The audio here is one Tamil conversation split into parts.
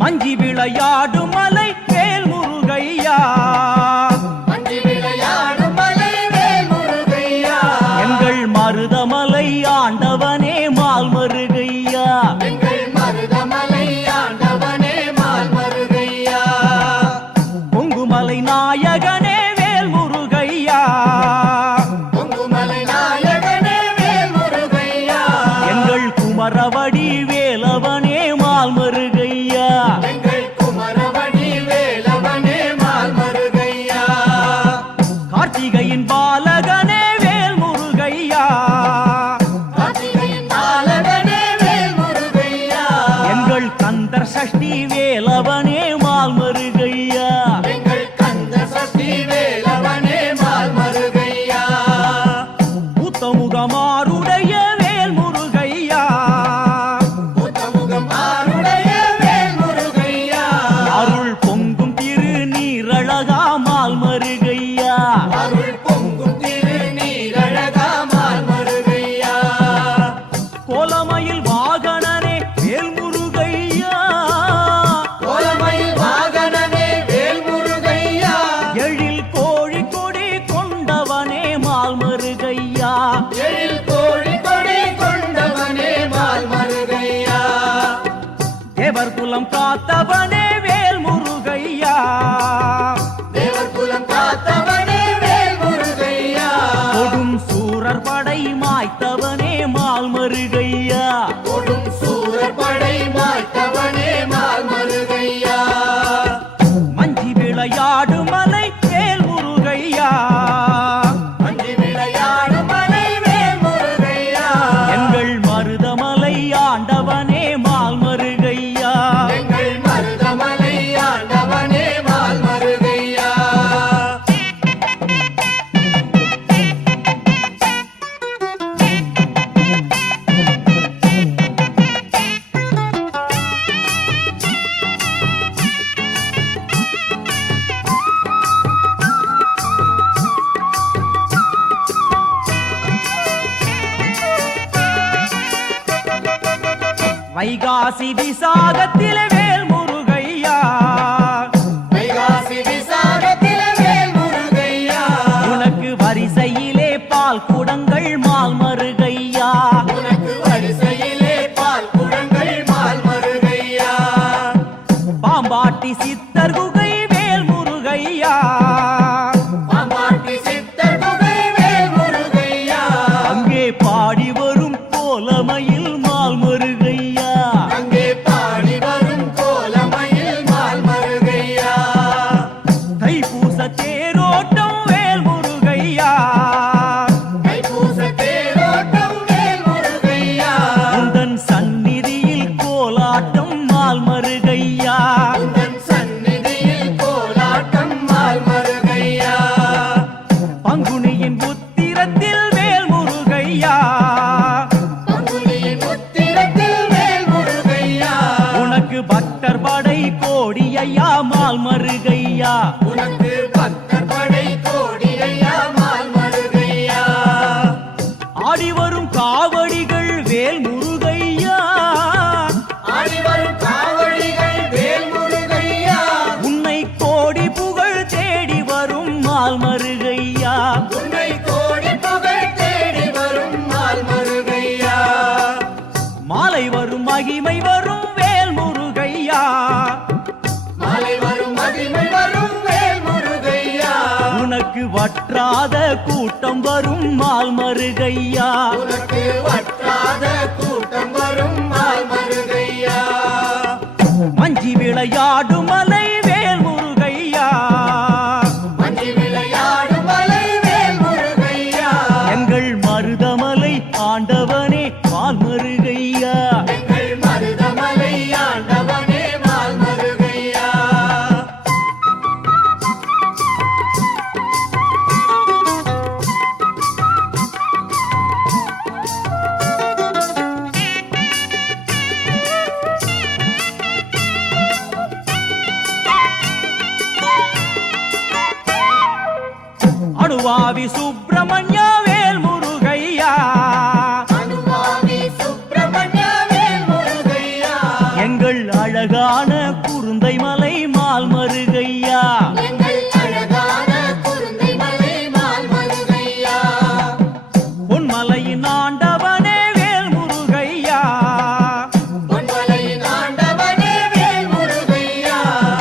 மஞ்சி விளையாடும் மலை வேல் முருகையா, மஞ்சி விளையாடும் மலை வேல் முருகையா, எங்கள் மருதமலை ஆண்டவனே மால் மருகையா, எங்கள் மருதமலை ஆண்டவனே மால் மருகையா, பொங்குமலை நாயகனே வேல் முருகையா, பொங்குமலை நாயகனே வேல் முருகையா, எங்கள் குமரவடி வேலவனே மால் மருகையா, எங்கள் குமரவடி வேலவனே மால் மருகையா, கார்த்திகையின் பாலகனே வேல் முருகையா, கார்த்திகையின் பாலகனே வேல் முருகையா, எங்கள் கந்தர் சஷ்டி வேலவனே மால் மருகையா, எங்கள் கந்த சஷ்டி வேலவனே மால் மருகையா, ஊத்தமுகமாருடைய வேல் முருகையா, புத்தமுகம் ஆருடைய வேல் முருகையா, அருள் பொங்கும் திருநீரழகா மால் மருகையா, அருள் பொங்கும் திருநீரழகா மால் மருகையா, கோலமயில் வாகனனே வேல் முருகையா, கோலமயில் வாகனனே வேல் முருகையா, எழில் கோழி கொடி கொண்டவனே மால் மருகையா, எழில் கோழி கொடி கொண்டவனே மால் மருகையா, தேவர் குலம் காத்தவனே வேல் முருகையா, தேவர் குலம் காத்தவனே வேல் முருகையா, கொடும் சூரர் படை மாய்த்தவனே மால் மருகையா, கொடும் சூரர் படை மாய்த்தவனே மால் மருகையா, மஞ்சி விளையாடும் மலை வேல் முருகையா, மஞ்சி விளையாடும் மலை வேல் முருகையா, எங்கள் மருதமலை ஆண்டவனே மால் மருகையா, எங்கள் மருதமலை ஆண்டவனே மால் மருகையா, வைகாசி விசாகத்திலே வேல் முருகையா, வைகாசி விசாகத்தில வேல் முருகையா, உனக்கு வரிசையிலே பால் குடங்கள் மால் மருகையா, உனக்கு வரிசையிலே பால் குடங்கள் மால் மருகையா, பாம்பாட்டி சித்தர் குகை வேல் முருகையா, பாம்பாட்டி சித்தர் குகை வேல் முருகையா, அங்கே பாடி வரும் கோலமயில் மால் மருகையா, அங்கே பாடி வரும் கோலமயில் மால் மருகையா, தைப்பூச தேரோட்டம் வேல் முருகையா, தைப்பூச தேரோட்டம் வேல் முருகையா, உந்தன் சந்நிதியில் கோலாட்டம் மால் மருகையா, உந்தன் சந்நிதியில் கோலாட்டம் மால் மருகையா, பங்குனியின் புத்திரத்தில் வேல் முருகையா, பங்குனியின் உத்திரத்தில் வேல் முருகையா, உனக்கு பக்தர் படை கோடியையா மால் மருகையா, உனக்கு பக்தர் படை கோடியையா மால் மருகையா, ஆடி வரும் காவடிகள் வேல் முருகையா, ஆடி வரும் காவடிகள் வேல் முருகையா, உன்னை கோடி புகழ் தேடி வரும் மால் மருகையா, உன்னை கோடி புகழ் தேடி வரும் மால் மருகையா, மாலை வரும் மகிமை வரும் வேல் முருகையா, மாலை வரும் மகிமை வரும் வேல் முருகையா, உனக்கு வற்றாத கூட்டம் வரும் மால் மருகையா, உனக்கு வற்றாத கூட்டம் வரும் மால் மருகையா, மஞ்சி விளையாடும் மலை வேல் முருகையா, மஞ்சி விளையாடும் மலை வேல் முருகையா, எங்கள் மருதமலை ஆண்டவனே மால் மருகையா, எங்கள் மருதமலை ஆண்டவனே மால் மருகையா, அணுவாவி சுப்பிரமணிய வேல் முருகையா அனுமாவி சுப்பிரமணிய வேல் முருகையா எங்கள் அழகான குருந்தை மலை மால் மருகையா எங்கள் அழகான குருந்தை மலை மால் மருகையா பொன்மலையின் ஆண்டவனே வேல் முருகையா பொன்மலையின் ஆண்டவனே வேல் முருகையா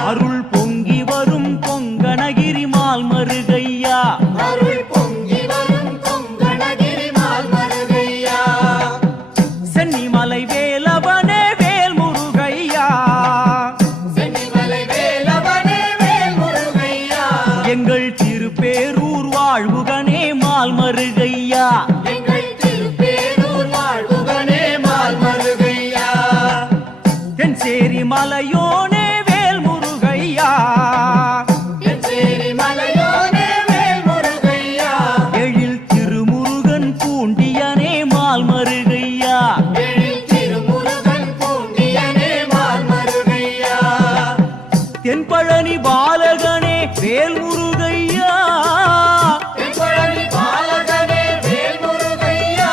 அருள் பொங்கி வரும் பொங்கனகிரி மால் மருகையா அருள் பொங்கி வரும் கொங்கணகிரி மால் மருகையா சென்னிமலை வேலவனே வேல் முருகையா சென்னிமலை வேலவனே வேல் முருகையா எங்கள் திருப்பேரூர் வாழ்வுகனே மால் மருகையா எங்கள் திருப்பேரூர் வாழ்வுகனே மால் மருகையா தென்சேரி மலையோனே வேல் முருகையா எச்சேரி மலையோனே வேல் முருகையா எழில் திருமுருகன் பூண்டியனே மால் மருகையா எழில் திருமுருகன் பூண்டியனே மால் மருகையா தென்பழனி பாலகனே வேல் முருகையா தென்பழனி பாலகனே வேல் முருகையா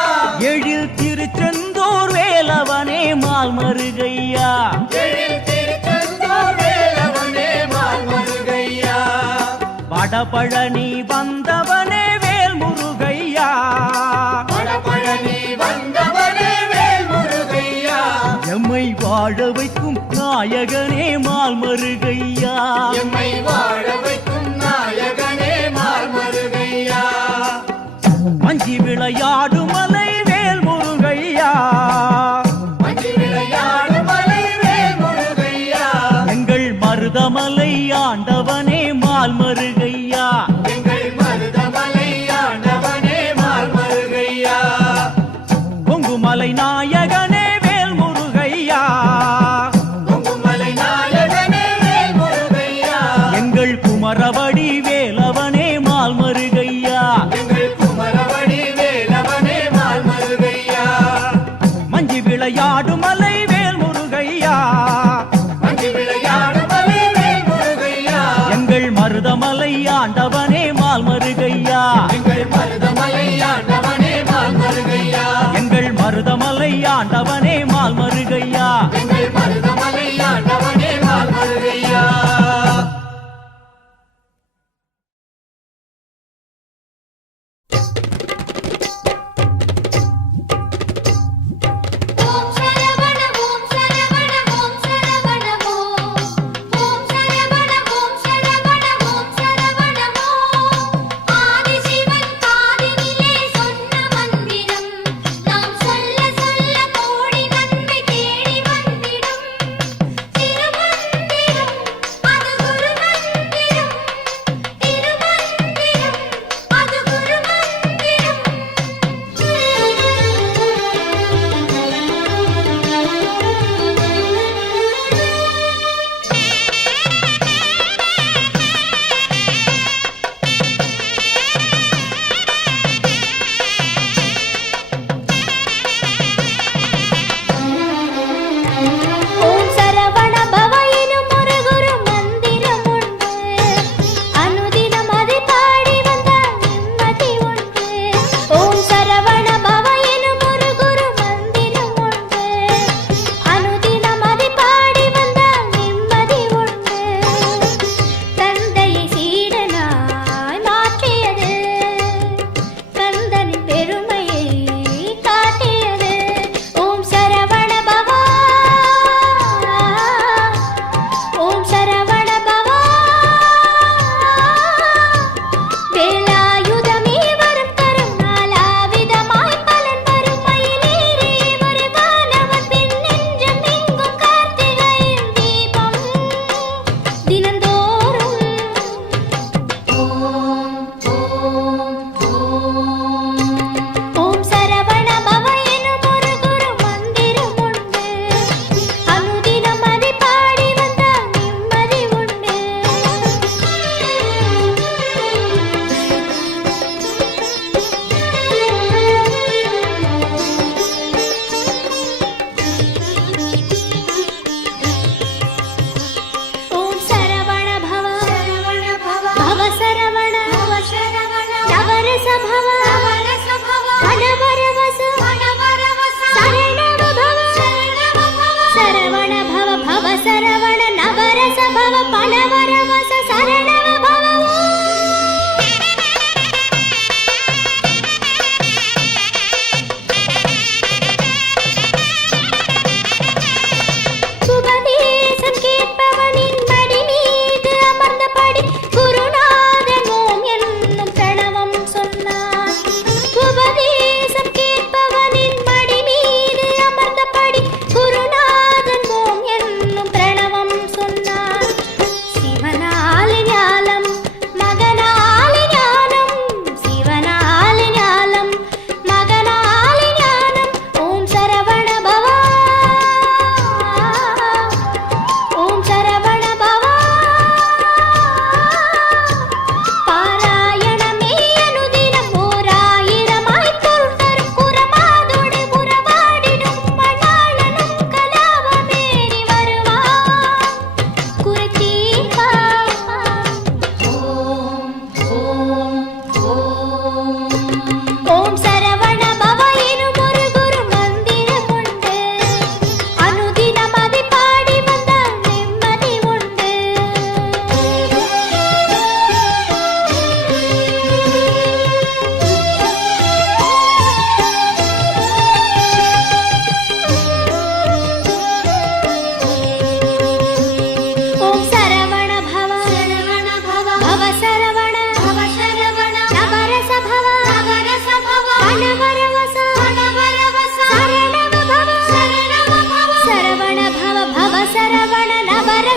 எழில் திருச்செந்தூர் வேலவனே மால் மருகையா எழில் திருச்செந்தூர் வேலவனே மால் மருகையா வடபழனி வந்தவனே வேல் முருகையா வடபழனி வந்தவனே வேல் முருகையா எம்மை வாழ வைக்கும் நாயகனே மால் மருகையா எம்மை வாழ வைக்கும் நாயகனே மால் மருகையா மஞ்சி விளையாடும் மலை வேல் முருகையா மஞ்சி விளையாடு மலை வேல் முருகையா எங்கள் மருதமலை ஆண்டவனே மால் மருகையா எங்கள் மருதமலை ஆண்டவனே மால் மருகையா கொங்குமலை நாயகனே வேல் முருகையா கொங்குமலை நாயகனே வேல் முருகையா எங்கள் குமரவடி வேலவனே மால் மருகையா எங்கள் குமரவடி வேலவனே மால் மருகையா மஞ்சி விளையாடும் மலை வேல் முருகையா மஞ்சி விளையாடு மலை வேல் முருகையா எங்கள் மருதமலை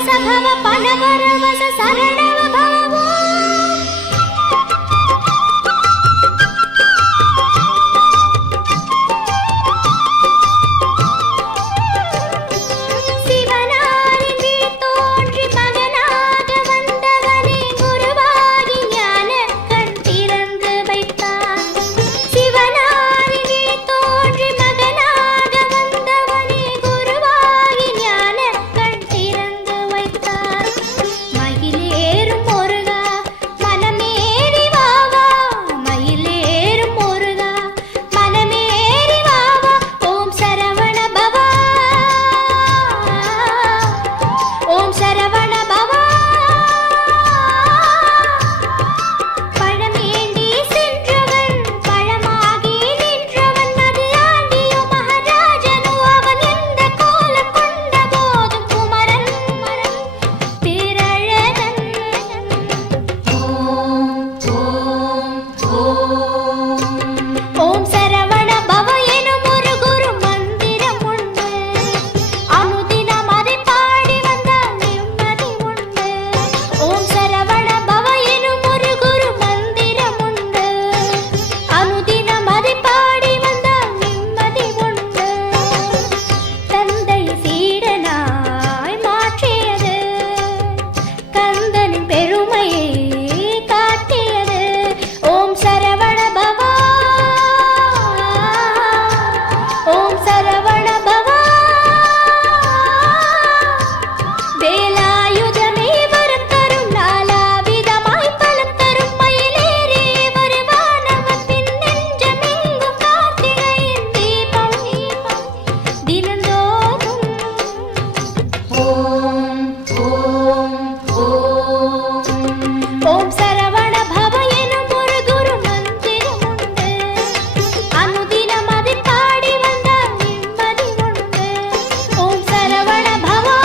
பரவசபவ பனவரவச சரணவ பவோ சிவனாரின் வீழ் தோன்றி மகனாக வந்தவனே குருவாகி ஞான கண் திறந்து வைத்தான். சிவனாரின் வீழ் தோன்றி மகனாக வந்தவனே குருவாகி ஞான கண் திறந்து வைத்தான். மயிலேறும் முருகா மனமேறி வாவா, மயிலேறும் முருகா மனமேறி வாவா. ஓம் சரவண பவா, ஓம் சரவண பவா. பழமேந்தி சென்றவன் பழமாகி நின்றவன், அது ஆண்டியோ மகாராஜனோ அவன் எந்த கோலம் கொண்ட போதும் குமரன் பேரழகன். ஓம் சரவண பவ எனும் ஒரு குரு மந்திரம் உண்டு. அனுதினம் அதை பாடி வந்தால் நிம்மதி உண்டு. ஓம் சரவண பவ எனும் ஒரு குரு மந்திரம் உண்டு. அனுதினம் அதை பாடி வந்தால் நிம்மதி உண்டு. தந்தை சீடனாய் மாற்றியது, கந்தனின் பெருமையை காட்டியது. ஓம் சரவண பவா, ஓம் சரவண பவா. வேலாயுதமே வரம் தரும், நாலாவிதமாய் பலம் தரும். மயிலேறி வருவானவன் பின் நெஞ்சமெங்கும் கார்த்திகையின் தீபம் தினந்தோறும். ஓம் சரவண பவ எனும் ஒரு குரு மந்திரம் உண்டு. அனுதினம் அதை பாடி வந்தால் நிம்மதி உண்டு. ஓம் சரவண பவா,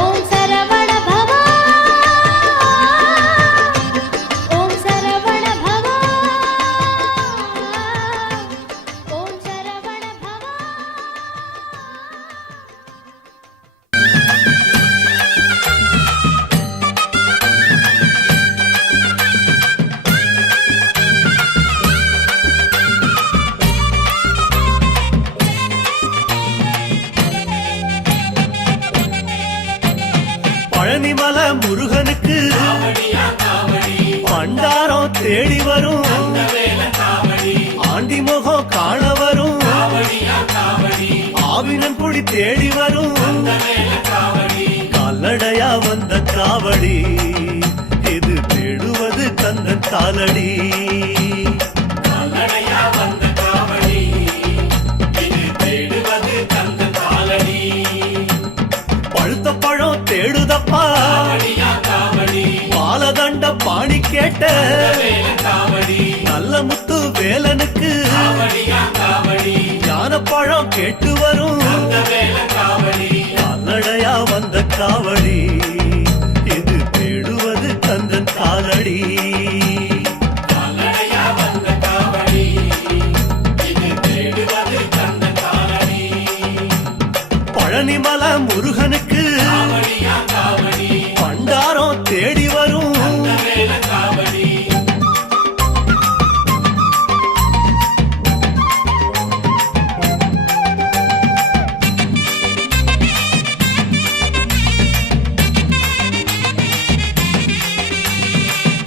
ஓம் சரவண பவா, ஓம் சரவண பவா, ஓம் சரவண பவா. பழனிமல முருகனுக்கு பண்டாரம் தேடி வரும், ஆண்டி முகம் காண வரும், ஆவினன் குடி தேடி வரும். கால்நடையா வந்த காவடி, இது தேடுவது கந்தன் காலடி. பழுத்த பழம் தேடுதப்பா, பாலதண்ட பாணி கேட்ட நல்ல முத்து வேலனுக்கு ஞானப்பழம் கேட்டு வரும். கால்நடையா வந்த காவடி, இது தேடுவது கந்தன் காலடி. பழனிமல முருகனுக்கு பண்டாரம் தேடி வரும்.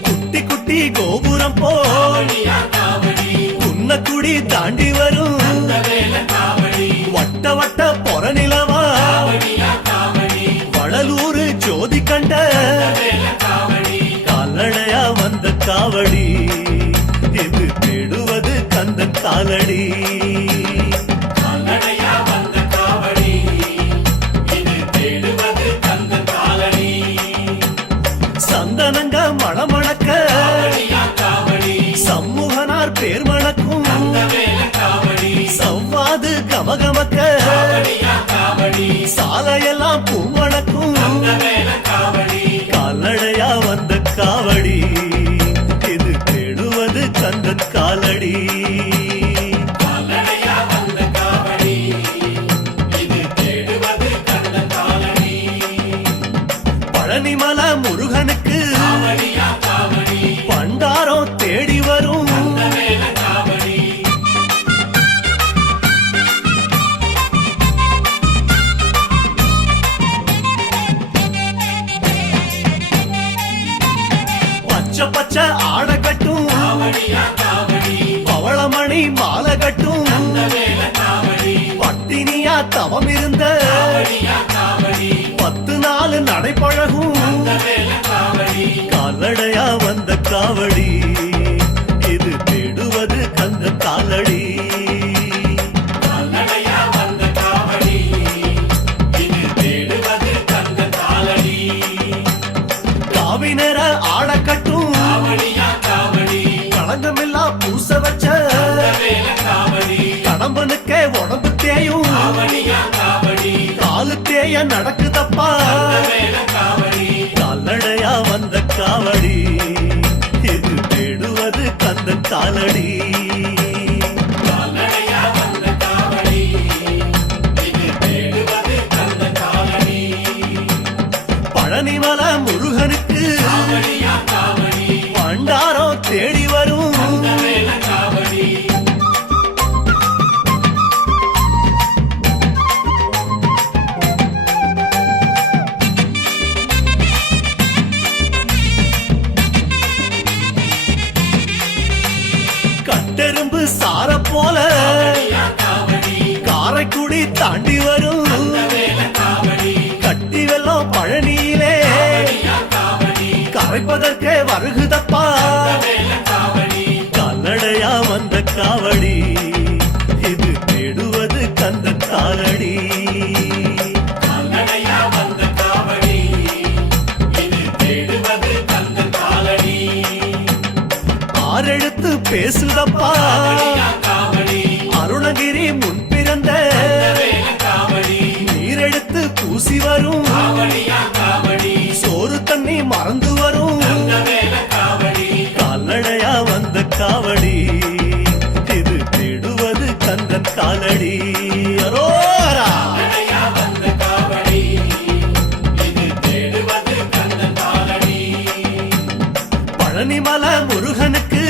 குட்டி குட்டி கோபுரம் போ குன்னக்குடி தாண்டி வரும். வட்ட வட்ட பொறநிலவா வடலூர் ஜோதி கண்ட கால்நடையா வந்த காவடி, இது தேடுவது கந்தன் காலடி. சந்தனங்க மணமணக்க சம்முகனார் பேர் மணக்கும். தவம் இருந்த 10 நாள் நடைபழகும் கால்நடையா வந்த காவடி இது தேடுவது கந்த காலடி காவினர ஆட கட்டும் களங்கமில்லா பூச வச்ச கடம்பனுக்கே உடம்பு தேயும் காலு தேய நடக்குதப்பா கால்நடையா வந்த காவடி இது தேடுவது கந்த காலடி பழனிமல முருகனுக்கு பண்டாரம் தேடி வரும் கட்டெரும்பு சார போல காரைக்குடி தாண்டி வரும் கட்டி வெள்ளம் பழனியிலே கரைப்பதற்கே வருகுதப்பா கால்நடையா வந்த காவடி இது தேடுவது கந்த காலடி ஆறெழுத்து பேசுதப்பா அருணகிரி முன் பிறந்த நீரெடுத்து பூசி வரும் சோறு தண்ணி மறந்து வரும் கால்நடையா வந்த காவடி இது தேடுவது கந்தன் காலடி அரோரா பழனிமல முருகனுக்கு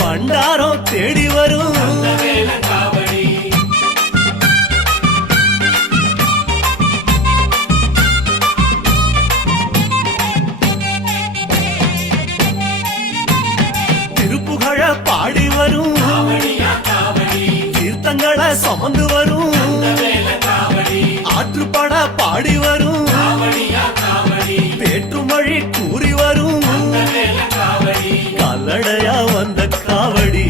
பண்டாரம் தேடி வரும் திருப்புகழ பாடி வரும் தீர்த்தங்களை சுமந்து வரும் ஆற்றுப்பட பாடி வரும் பேற்றுமொழி கூறி வரும் கால்நடையா வந்த காவடி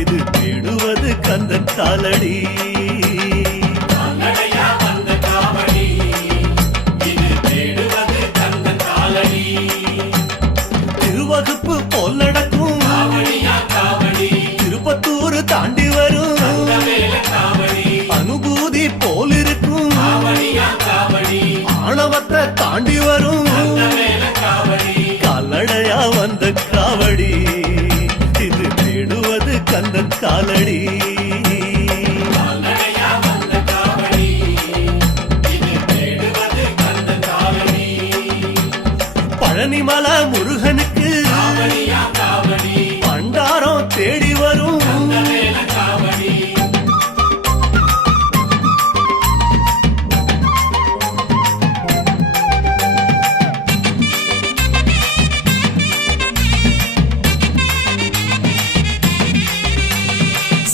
இது தேடுவது கந்தன் காலடி திருவகுப்பு போல் நடக்கும் திருப்பத்தூர் தாண்டி வரும் அனுபூதி போல் இருக்கும் ஆணவத்தை தாண்டி வரும் கால்நடையா வந்த காவடி இது தேடுவது கந்தன் காலடி பழனிமல முருகனுக்கு பண்டாரம் தேடி வரும்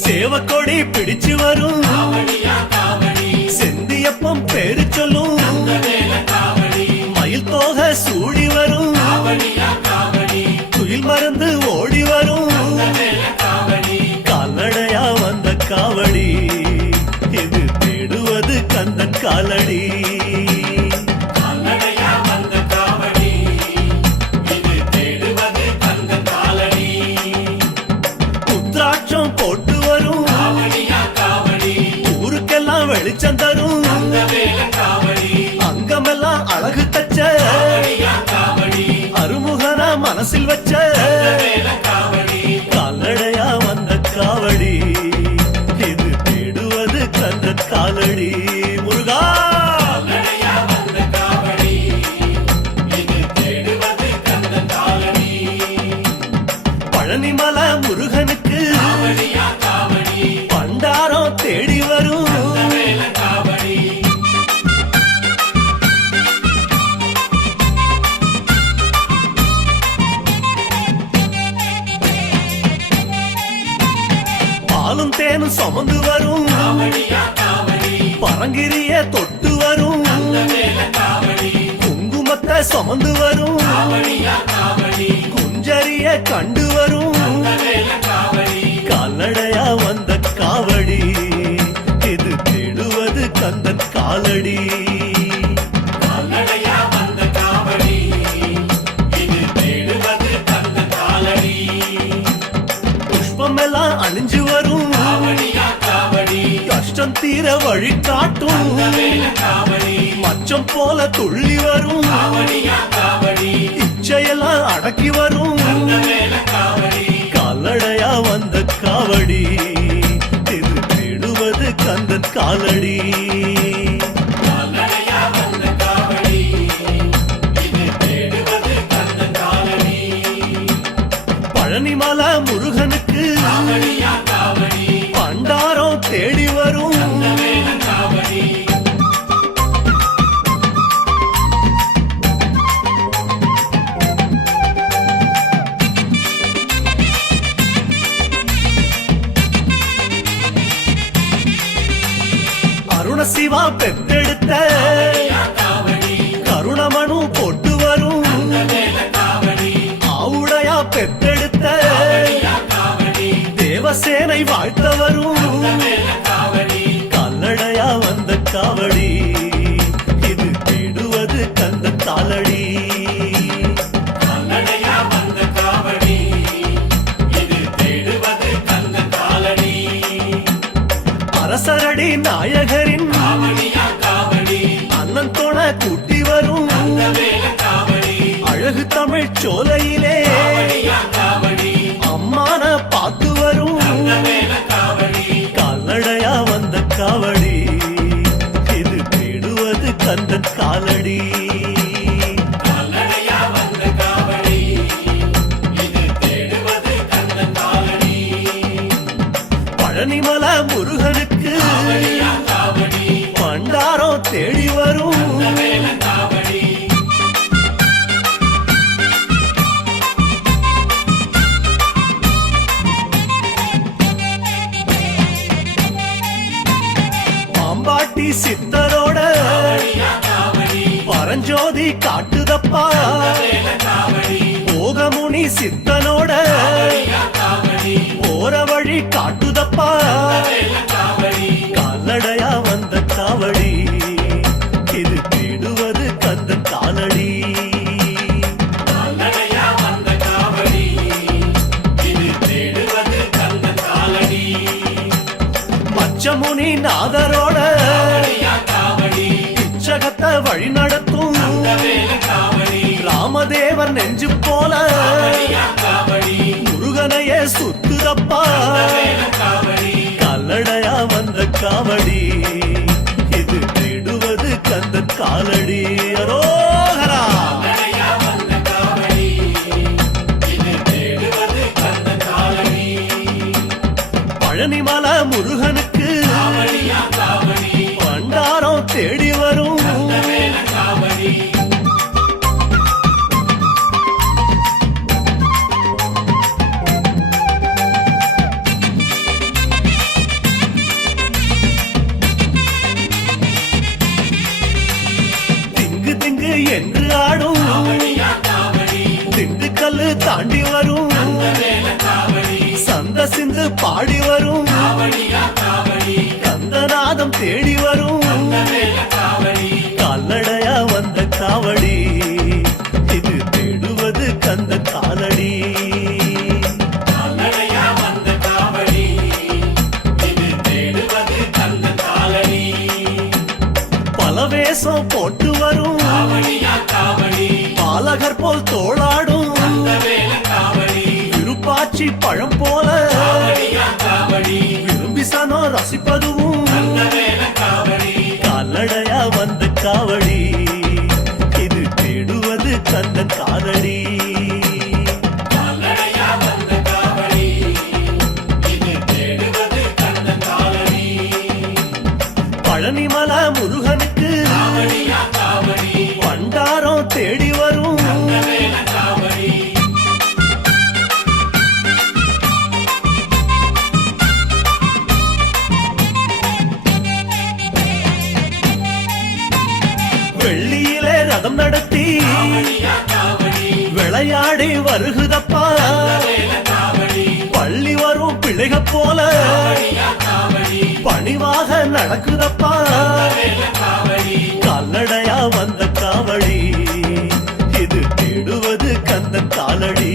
சேவக்கொடி பிடிச்சு வரும் செந்தியப்பம் பேரு சொல்லும் மயில் தோகை சூடி வரும் குயில் மறந்து ஓடி வரும் கால்நடையா வந்த காவடி இது தேடுவது கந்தன் காலடி உத்ராட்சம் போட்டு வரும் ஊருக்கெல்லாம் வெளிச்சம் தரும் அங்கமெல்லாம் அழகு தச்ச அருமுகனா மனசில் வச்ச கால்நடையா வந்த காவடி இது தேடுவது கந்தன் காலடி முருகா பழனிமல முருகனுக்கு பண்டாரம் தேடி வரும் பாலும் தேனும் சுமந்து வரும் பரங்கிரிய தொட்டு வரும் குங்குமத்தை சுமந்து வரும் குஞ்சரிய கண்டு வரும் கால்நடையா வந்த காவடி இது தேடுவது கந்தன் காலடி புஷ்பமெல்லாம் அணிஞ்சு வரும் கஷ்டம் தீர வழி காட்டும் மச்சம் போல துள்ளி வரும் இச்சையெல்லாம் அடக்கி வரும் கால்நடையா வந்த காவடி இது தேடுவது கந்தன் காலடி பழனிமலை முருகனுக்கு பண்டாரம் தேடி வரும் அருண சிவா பெத்தெடுத்த கருணமனு போட்டு வரும் ஆவுடையா பெத்தெடுத்த தேவசேனை வாழ்த்த வரும் கால்நடையா வந்த காவடி இது தேடுவது கந்த காலடி அரசரடி நாயகரின் அண்ணன் தோண கூட்டி வரும் அழகு தமிழ் சோலையிலே அம்மான பார்த்து வரும் கால்நடையா வந்த காவடி இது தேடுவது கந்தன் காலடி பழனிமலை முருகனுக்கு பண்டாரம் தேடி வரும் பாம்பாட்டி சித்தரோட பரஞ்சோதி காட்டுதப்பா போகமுனி சித்தனோட போற வழி காட்டுதப்பா கால்நடையா வந்த காவடி இது தேடுவது கந்தன் காலடி பச்சமுனி நாதரோட இச்சகத்தை வழி நடத்தும் ராமதேவர் நெஞ்சு போல முருகனையே சுத்துதப்பா கால்நடையா வந்த காவடி இது தேடுவது கந்தன் காலடி அரோகரா பழனிமலை முருகனுக்கு பண்டாரம் தேடி வரும் திங்கு திங்கு என்று ஆடும் திண்டுக்கல்லு தாண்டி வரும் சந்த சிந்து பாடி வரும் கந்தநாதம் தேடி வரும் கால்நடையா வந்த காவடி இது தேடுவது கந்த காலடி பலவேசம் போட்டு வரும் பாலகர் போல் தோளாடும் விருப்பாச்சி பழம் போல விரும்பி சனோ ரசிப்பதும் கால்நடையா வந்த காவடி இது தேடுவது கந்தன் காலடி பழனிமலை முருகனுக்கு பண்டாரம் தேடி வரும் வெள்ளியிலே ரதம் நடத்தி விளையாடி வருகுதப்பா பள்ளி வரும் பிள்ளைக போல பணிவாக நடக்குதப்பா கால்நடையா வந்த காவடி இது தேடுவது கந்த காலடி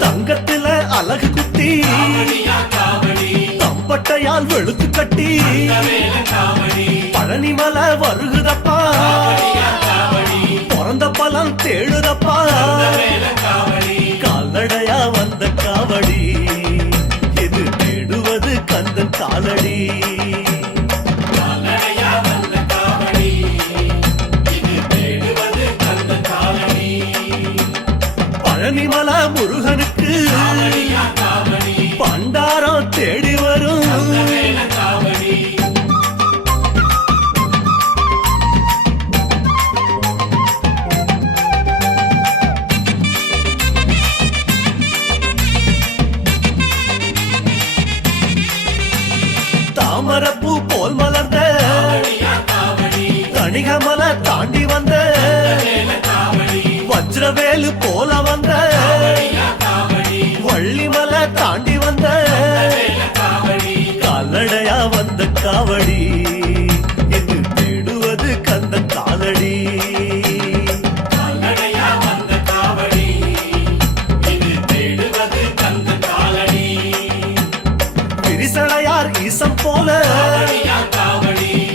தங்கத்தில அழகு குத்தி தம்பட்டையால் வெளுத்து கட்டி பழனிமலை வருகுதப்பா பிறந்த பலன் தேடுதப்பா கால்நடையா வந்த காவடி இது தேடுவது கந்தன் காலடி பழனிமலை முருகனுக்கு பண்டாரம் தேடி வரும் தாமரப்பூ போல் மலர்ந்த தணிகமலை தாண்டி வந்த வஜ்ரவேலு போல வந்த வள்ளிமலை தாண்டி வந்த கால்நடையா வந்த காவடி இது தேடுவது கந்த காலடி விரிசடையார் ஈசம் போல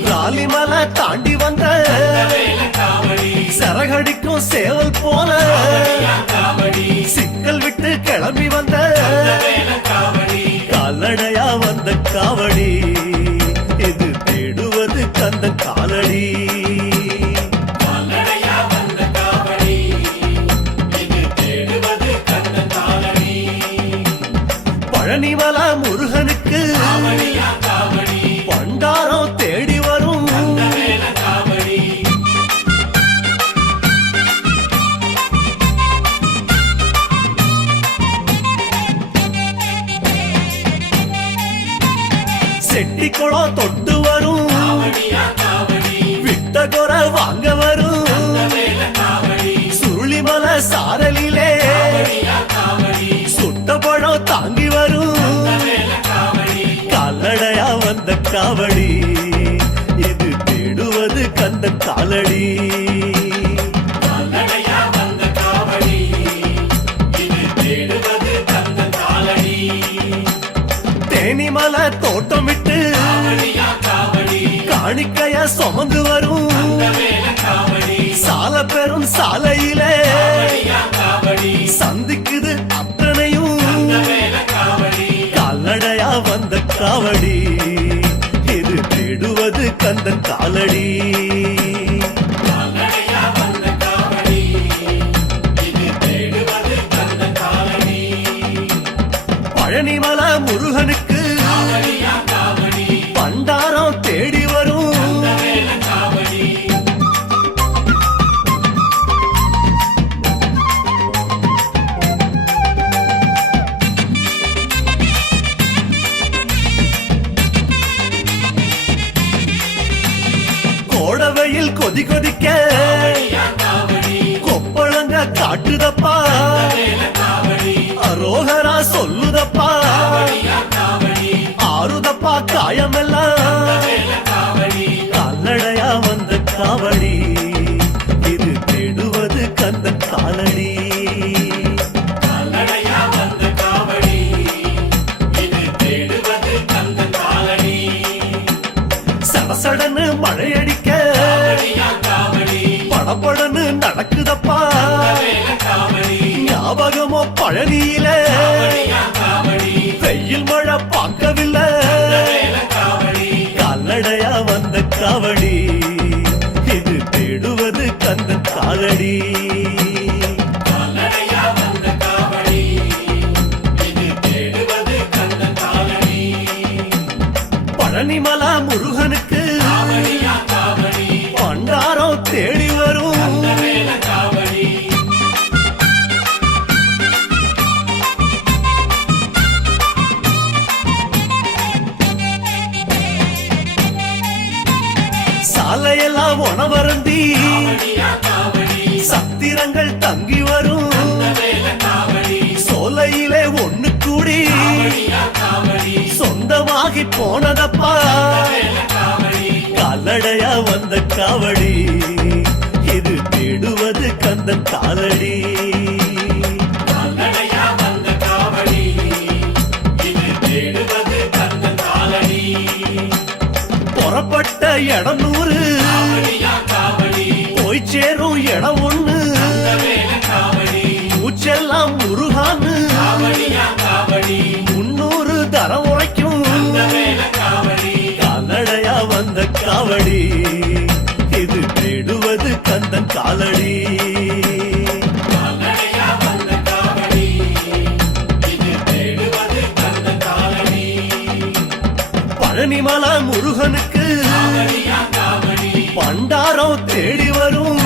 ராலிமலை தாண்டி வந்த சரகடிக்கும் சேவல் போல சிக்கல் விட்டு கிளம்பி வந்த கால்நடையா வந்த காவடி இது தேடுவது கந்த காலடி பழனிமலை முருகனுக்கு பண்டாரம் தேடி வரும் செட்டி குளம் தொட்டு வரும் விட்ட குறை வாங்க வரும் சுருளிமலை சாரலிலே சுட்ட பழம் தாங்கி வரும் கால்நடையா வந்த காவடி இது தேடுவது கந்த காலடி தேனிமலை தோட்டமிட்டு காணிக்கைய சுமந்து வரும் சால பெரும் சாலையிலே சந்திக்குது அத்தனையும் கால்நடையா வந்த காவடி இது தேடுவது கந்தன் காலடி பழனிமலை முருகனுக்கு பண்டாரம் தேடி வரும் கோடவையில் கொதி கொதிக்க கொப்பளங்க காட்டுதப்பா அரோகரா சொல்லுதப்பா ஆறுதப்பா காயமெல்லாம் கால்நடையா வந்த காவடி இது தேடுவது கந்த காலடி சடசடன்னு மழையடிக்க படபடன்னு நடக்குதப்பா ஞாபகமோ பழனியில வெயில் மழை பார்க்கவில்லை கால்நடையா வந்த காவடி இது தேடுவது கந்த காலடி பழனிமலை முருகனுக்கு பண்டாரம் தேடி வரும் வேடங்கள் தங்கி வரும் சோலையிலே ஒண்ணு கூடி சொந்தமாகி போனதப்பா கால்நடையா வந்த காவடி இது தேடுவது கந்தன் காலடி புறப்பட்ட இடம் 100 போய் சேரும் இடம் 1 மூச்செல்லாம் முருகான்னு 300 தரம் உரைக்கும் கால்நடையா வந்த காவடி இது தேடுவது கந்தன் காலடி பழனிமலை முருகனுக்கு பண்டாரம் தேடி வரும்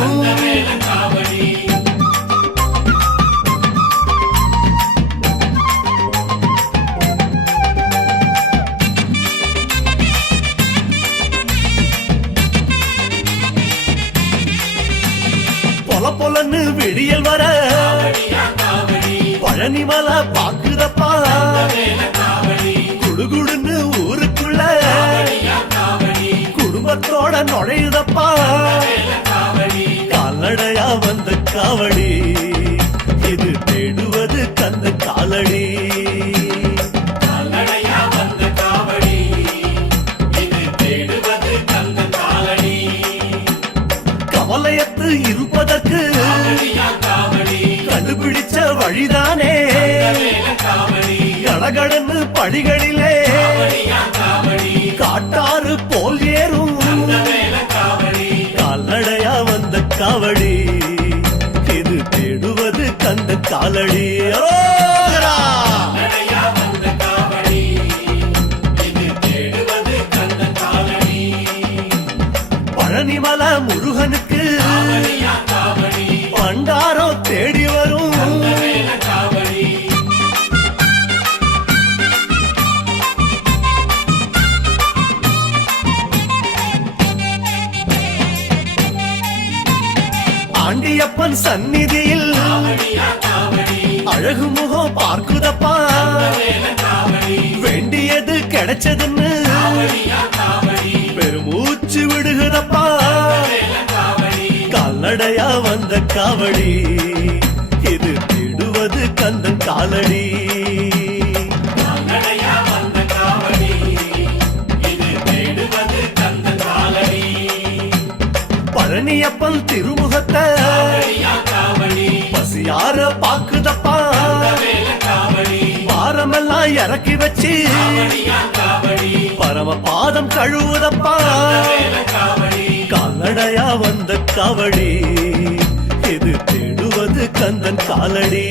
பொல பொலன்னு விடியல் வர பழனிமலை பாக்குதப்பா குடுகுடுன்னு ஊருக்குள்ள குடும்பத்தோட நுழையுதப்பா கால்நடையா வந்த காவடி இது தேடுவது கந்த காலடி கவலையத்து இருப்பதற்கு கண்டுபிடிச்ச வழிதானே கடகடன்னு படிகளிலே காட்டாறு போல் ஏறும் கால்நடையா வந்த காவடி இது தேடுவது கந்த காலடி அரோகரா! பழனிமலை முருகனுக்கு பண்டாரம் தேடி வரும் ஆண்டியப்பன் சந்நிதியில் அழகு முகம் பார்க்குதப்பா வேண்டியது கிடைச்சதுன்னு பெருமூச்சு விடுகுதப்பா கால்நடையா வந்த காவடி இது தேடுவது கந்தன் காலடி பழனியப்பன் திருமுகத்தை பசியார பாக்குதப்பா பாரமெல்லாம் இறக்கி வச்சு பரம பாதம் கழுவுதப்பா கால்நடையா வந்த காவடி இது தேடுவது கந்தன் காலடி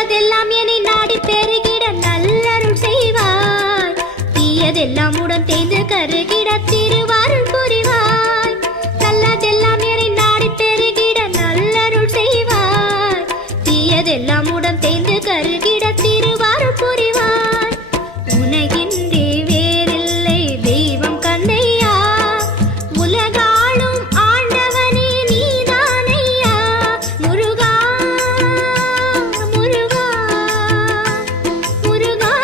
நல்லதெல்லாம் என்னை நாடி பெருகிட நல்லருள் செய்வாய், தீயதெல்லாம் உடன் தேய்ந்து கருகிட திருவாருள் புரிவாய். நல்லதெல்லாம் என்னை நாடி பெருகிட நல்லருள் செய்வாய், தீயதெல்லாம் உடன் தேய்ந்து கருகிட திருவாருள் புரிவாய். உனகின்றே வேறில்லை தெய்வம் கந்தையா, உலகாளும் ஆண்டவனே நீதானையா. முருகா முருகா முருகா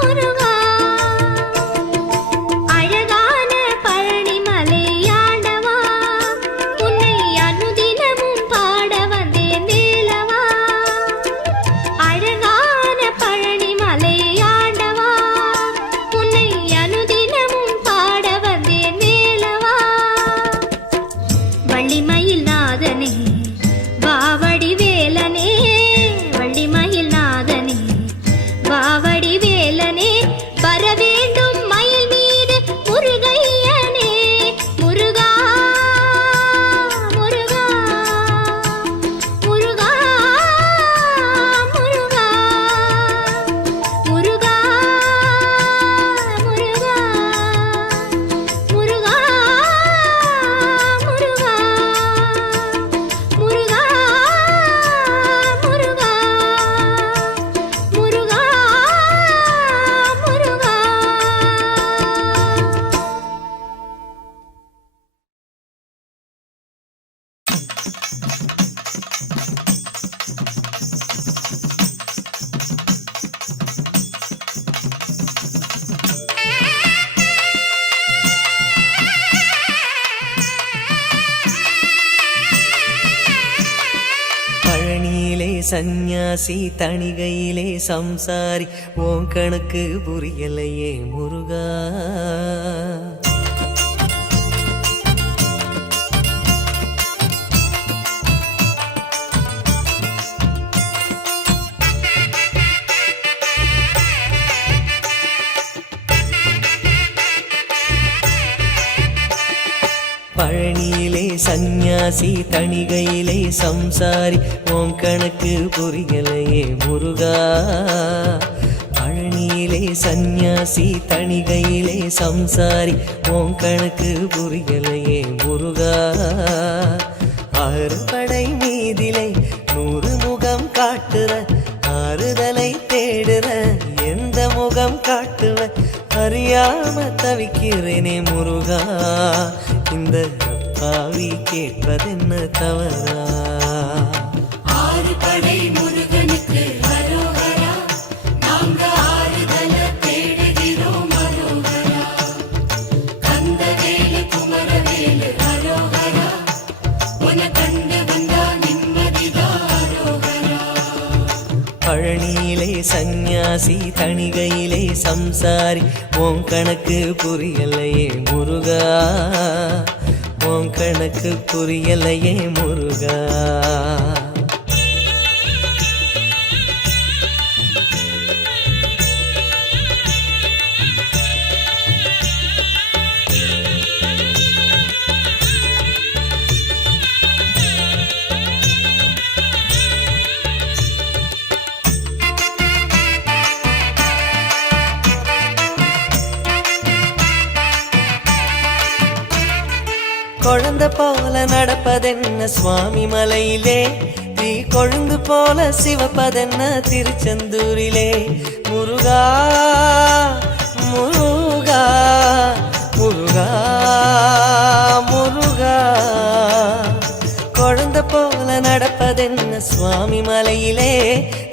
முருகா. அழகான பழனிமலையாண்டவா, உன்னை அனுதினமும் பாட வந்தேன் வேலவா. அழகான பழனிமலையாண்டவா, உன்னை அனுதினமும் பாட வந்தேன் வேலவா. வள்ளிமயில் நாதனே வாவடி வேலனே, வள்ளிமயில் நாதனே வாவடி வேலனே, வர வேண்டும் மயில் மீது முருகையனே. முருகா முருகா முருகா முருகா முருகா முருகா முருகா முருகா முருகா முருகா முருகா முருகா. பழனியிலே சந்நியாசி தணிகையிலே சம்சாரி உன் கணக்கு புரியலையே முருகா. பழனியிலே சந்நியாசி தணிகையிலே சம்சாரி உன் கணக்கு புரியலையே முருகா. பழனியிலே சந்நியாசி தணிகையிலே சம்சாரி உன் கணக்கு புரியலையே முருகா. ஆறுபடை மீதிலே 100 முகம் காட்டுற, ஆறுதலை தேடுற எந்த முகம் காட்டுவ, அறியாம தவிக்கிறேனே முருகா. இந்த பாவி கேட்பதென்ன தவறா? ஆறு படை முருகனுக்கு அரோகரா, நாங்க ஆறுதல தேடுகிறோம் அரோகரா. கந்தவேலு குமரவேலு அரோகரா, உன கண்டு வந்தா நிம்மதிதான் அரோகரா. பழனியிலே சந்நியாசி தணிகையிலே சம்சாரி உன் கணக்கு புரியலையே முருகா. உன் கணக்கு புரியலையே முருகா. குழந்தை போல நடப்பதென்ன சுவாமி மலையிலே, நீ கொழுந்து போல சிவப்பதென்ன திருச்செந்தூரிலே. முருகா முருகா முருகா முருகா. குழந்தை போல நடப்பதென்ன சுவாமி மலையிலே,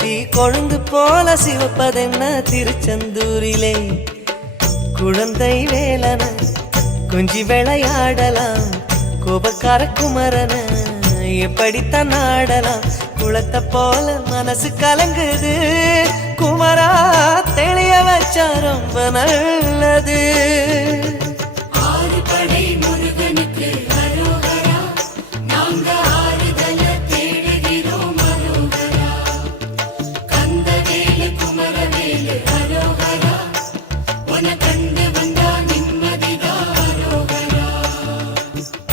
நீ கொழுந்து போல சிவப்பதென்ன திருச்செந்தூரிலே. குழந்தை வேலன கொஞ்சி விளையாடலாம், கோபக்கார குமரன எப்படித்தான் நாடலாம். குளத்தை போல மனசு கலங்குது, குமரா தெளிய வச்சா ரொம்ப நல்லது. ஆறு படை முருகனுக்கு அரோகரா, நாங்க ஆறுதல தேடுகிறோம் அரோகரா. கந்தவேலு குமரவேலு அரோகரா, உன கண்டு வந்தா நிம்மதிதான் அரோகரா.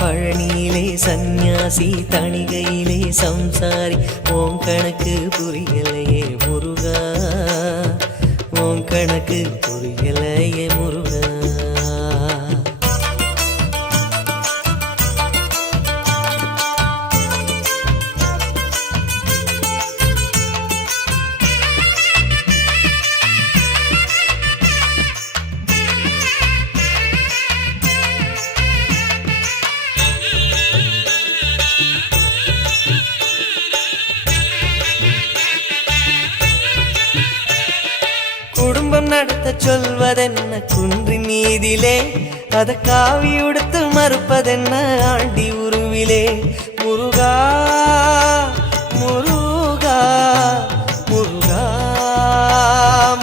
பழனியிலே சந்நியாசி தணிகையிலே சம்சாரி ஓம் கணக்கு புரியலையே முருகா ஓம் கணக்கு புரியலையே முருகா குடும்பம் நடத்த சொல்வதென்ன குன்றின் மீதிலே அத காவி உடுத்து மறுப்பதென்ன ஆண்டி உருவிலே முருகா முருகா முருகா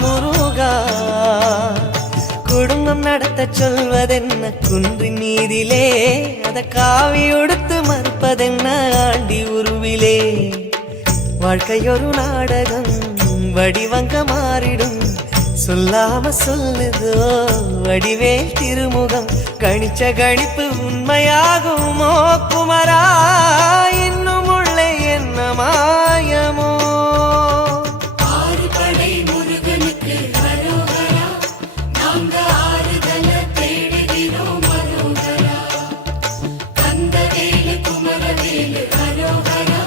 முருகா குடும்பம் நடத்த சொல்வதென்ன குன்றின் மீதிலே அத காவி உடுத்து மறுப்பதென்ன ஆண்டி உருவிலே வாழ்க்கையொரு நாடகம் வடிவங்க மாறிடும் சொல்லாம சொல்லுதோ வடிவேல் திருமுகம் கணிச்ச கணிப்பு உண்மையாகுமோ குமரா இன்னும் உள்ளே என்ன மாயமோ ஆறுபடை முருகனுக்கு அரோகரா நாங்க ஆறுதல தேடுகிறோம் அரோகரா கந்தவேலு குமரவேலு அரோகரா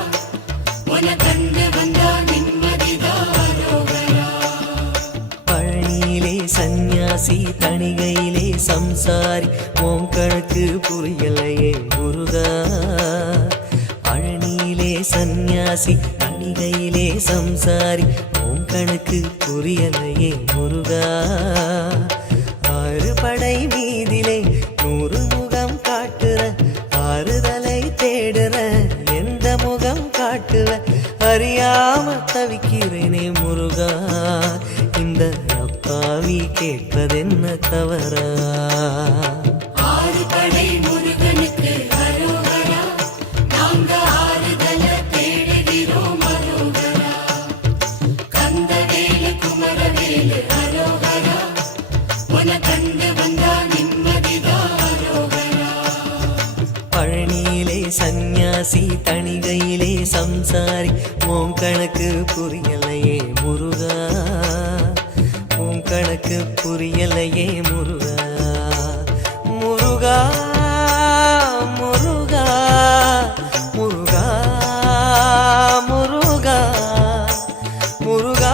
உன கண்டு வந்தா நிம்மதிதான் அரோகரா பழனியிலே சந்நியாசி தணிகையிலே சம்சாரி ஓம் கணக்கு புரியலையே முருகா பழனியிலே சந்நியாசி தணிகையிலே சம்சாரி ஓம் கணக்கு புரியலையே முருகா ஆறு படை மீதிலே 100 முகம் காட்டுற ஆறுதலை தேடுற எந்த முகம் காட்டுவ அறியாம தவிக்கிறேனே முருகா இந்த அப்பாவி கேட்பதென்ன தவறா ஆறுபடை முருகனுக்கு அரோகரா நாங்க ஆறுதல தேடுகிறோம் அரோகரா கந்தவேலு குமரவேலு அரோகரா உன கண்டு வந்தா நிம்மதிதான் அரோகரா பழனியிலே சந்நியாசி தணிகையிலே சம்சாரி ஓம் கணக்கு புரியலையே முருகா ஓம் கணக்கு புரியலையே முருகா முருகா முருகா முருகா முருகா முருகா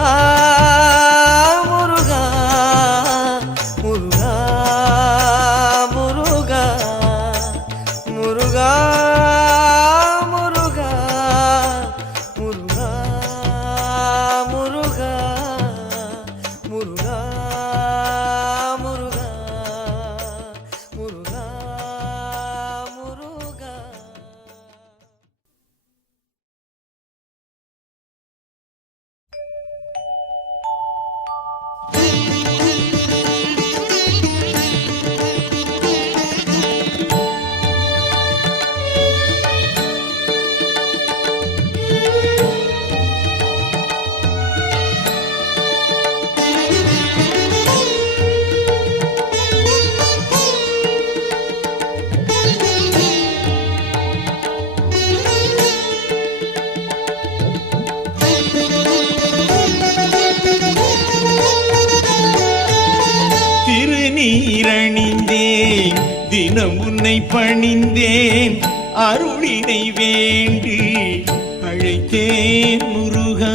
முருகா முருகா முருகா முருகா முருகா முருகா முருகா முருகா முருகா முருகா முருகா திருநீரணிந்தேன் தினம் உன்னை பணிந்தேன் அருளினை வேண்டி அழைத்தேன் முருகா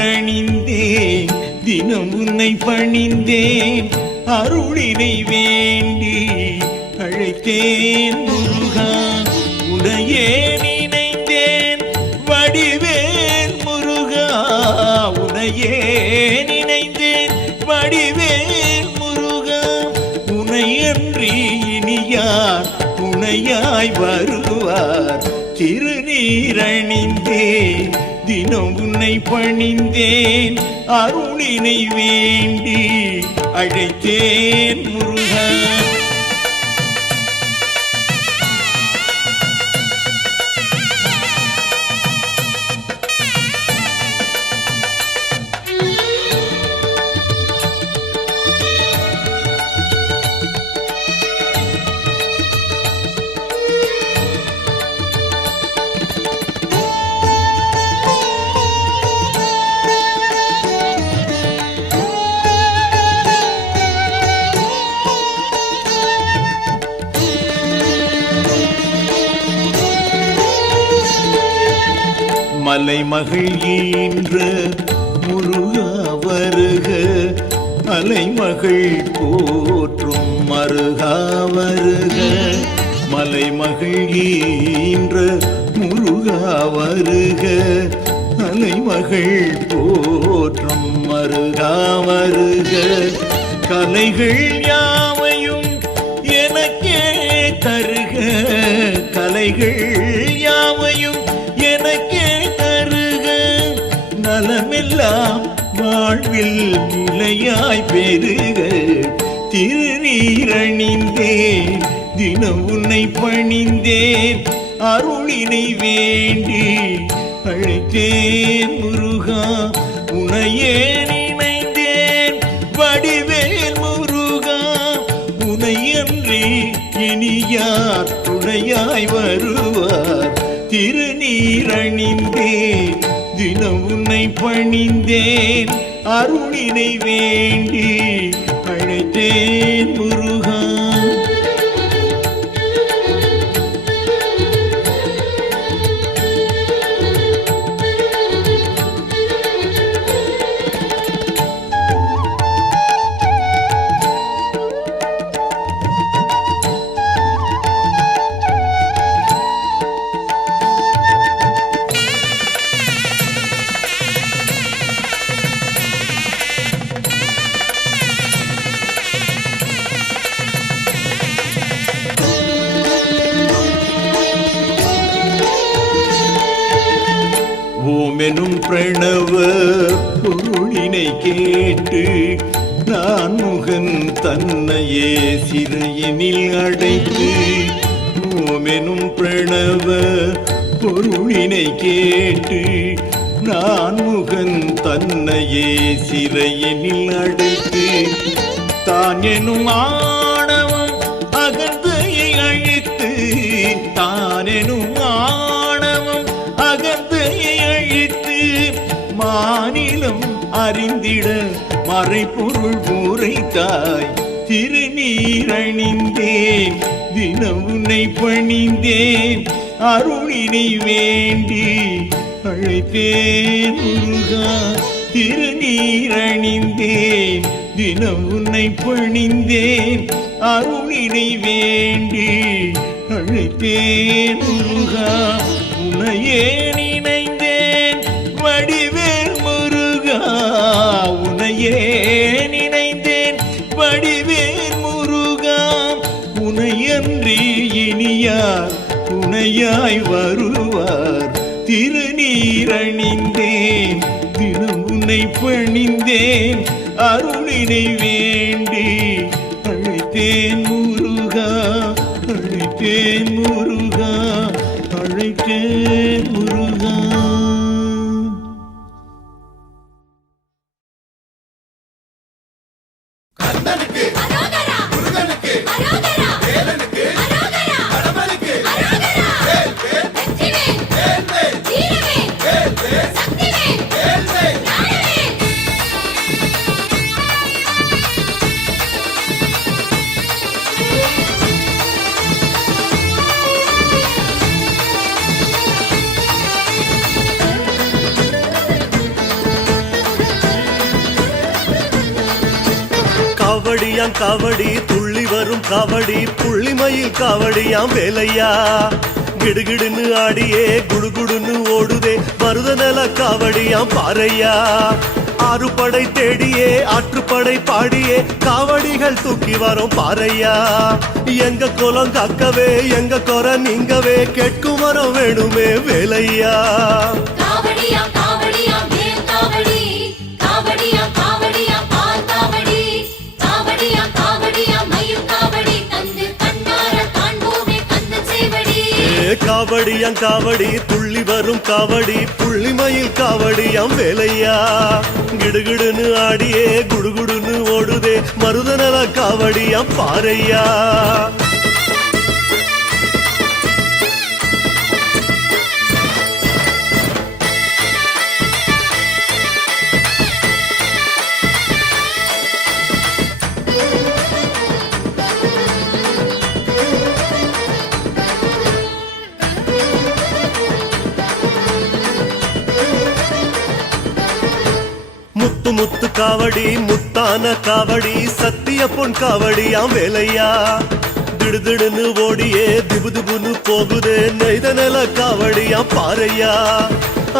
திருநீரணிந்தேன் தினம் உன்னை பணிந்தேன் அருளினை வேண்டி அழைத்தேன் முருகா உடையே நினைந்தேன் வடிவேல் முருகா உனையே நினைந்தேன் வடிவேல் முருகா உனையன்றி இனியார் துணையாய் வருவார் திருநீரணிந்தேன் தினம் உன்னை பணிந்தேன் அருளினை வேண்டி அழைத்தேன் முருகா மலைமகள் ஈன்ற முருகா வருக அலைமகள் போற்றும் மருகா வருக மலைமகள் ஈன்ற முருகா வருக அலைமகள் போற்றும் மருகா வருக கலைகள் யாவையும் எனக்கே தருக கலைகள் யாவையும் எனக்கே தருக நலமெல்லாம் வாழ்வில் நிலையாய் பெருக திருநீரணிந்தேன் தினம் உன்னை பணிந்தேன் அருளினை வேண்டி அழைத்தேன் முருகா உனையே நினைந்தேன் வடிவேல் முருகா உனையன்றி இனி யார் துணையாய் வருவார் திருநீரணிந்தேன் தினம் உன்னை பணிந்தேன் அருளினை வேண்டி அழைத்தேன் முருகா ஓமெனும் பிரணவ பொருளினை கேட்டு நான் முகன் தன்னையே சிறையினில் அடைத்து ஓமெனும் பிரணவ பொருளினை கேட்டு நான் முகன் தன்னையே சிறையினில் அடைத்து தான் எனும் ஆணவம் அகந்தையை அழித்து தான் எனும் ஆணவம் அகந்தையை அழித்து மாநிலம் அறிந்திட மறைபொருள் உரைத்தாய் திருநீரணிந்தேன் தினம் உன்னை பணிந்தேன் அருளினை வேண்டி அழைத்தேன் முருகா திருநீரணிந்தேன் தினம் உன்னை பணிந்தேன் அருளினை வேண்டி அழைத்தேன் முருகா உனையே நினைந்தேன் வடிவேல் முருகா உனையே நினைந்தேன் வடிவேல் முருகா உனையன்றி இனியார் துணையாய் வருவார் திருநீரணிந்தேன் தினம் உன்னை பணிந்தேன் அருளினை வேண்டி அழைத்தேன் முருகா அழைத்தேன் முருகா அழைத்தேன் முருகா கண்ணனுக்கு அரோகரா முருகனுக்கு அரோகரா வேலனுக்கு அரோகரா கடம்பனுக்கு அரோகரா வேல் வேல் வெற்றிவேல் வேல் வேல் வீரவேல் வேல் வேல் சக்திவேல் வேல் வேல் ஞானவேல் காவடியாம் காவடி துள்ளி வரும் காவடி புள்ளிமயில் காவடியாம் வேலையா கிடுகிடுன்னு ஆடியே குடுகுடுன்னு ஓடுதே மருத நில காவடியாம் பாறையா ஆறுபடை தேடியே ஆற்றுப்படை பாடியே காவடிகள் தூக்கி வரும் பாறையா எங்க குலம் காக்கவே எங்க குறை நீங்கவே கேட்கும் வரம் வேணுமே வேலையா காவடியா காவடியா வேல் காவடி காவடியா காவடியா பால் காவடி காவடியா காவடியா மயில் காவடி தந்து கண்ணார காண்போமே கந்த சேவடி காவடியாம் காவடி துள்ளி வரும் காவடி புள்ளிமயில் காவடியாம் வேலையா கிடுகிடுன்னு ஆடியே குடுகுடுன்னு ஓடுதே மருத நில காவடியாம் பாறையா முத்து முத்து காவடி முத்தான காவடி சத்திய பொன் காவடியாம் வேலையா திடுதிடுன்னு ஓடியே திபுதிபுன்னு போகுதே நெய்த நில காவடியாம் பாறையா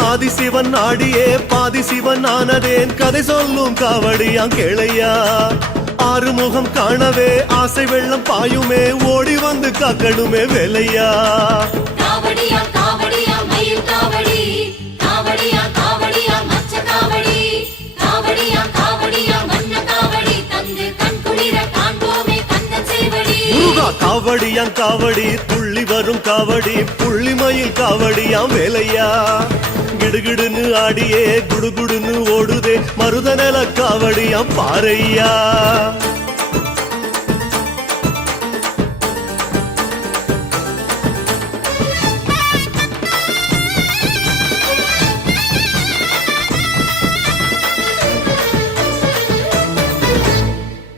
ஆதிசிவன் ஆடியே பாதி சிவன் ஆனதேன் கதை சொல்லும் காவடியாம் கேளையா ஆறுமுகம் காணவே ஆசை வெள்ளம் பாயுமே ஓடி வந்து காக்கணுமே வேலையா காவடியா காவடியா மயில் காவடி காவடியா காவடியா மச்ச காவடி காவடியா காவடியா மன்ன காவடி தந்து கண் குளிர காண்போமே கந்த சேவடி முருகா காவடியாம் காவடி துள்ளி வரும் காவடி புள்ளிமயில் காவடியாம் வேலையா கிடுகிடுன்னு ஆடியே குடுகுடுன்னு ஓடுதே மருதநல காவடியாம் பாறையா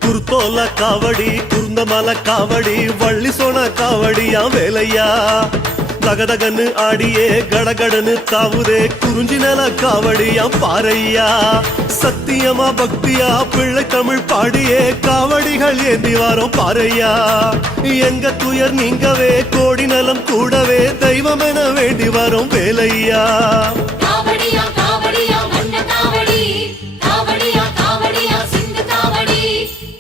குருத்தோல காவடி குருந்தமல காவடி வள்ளி சோன காவடியாம் வேலையா தகதகன்னு ஆடியே கடகடன்னு தாவுதே குறிஞ்சி நில காவடியாம் பாறையா சத்தியமா பக்தியா பிள்ளை தமிழ் பாடியே காவடிகள் ஏந்தி வாரோம் பாறையா எங்க துயர் நீங்கவே கோடி நலம் கூடவே தெய்வம் என வேண்டி வரும் வேலையா காவடியா காவடியா மன்ன காவடி காவடியா காவடியா சிந்து காவடி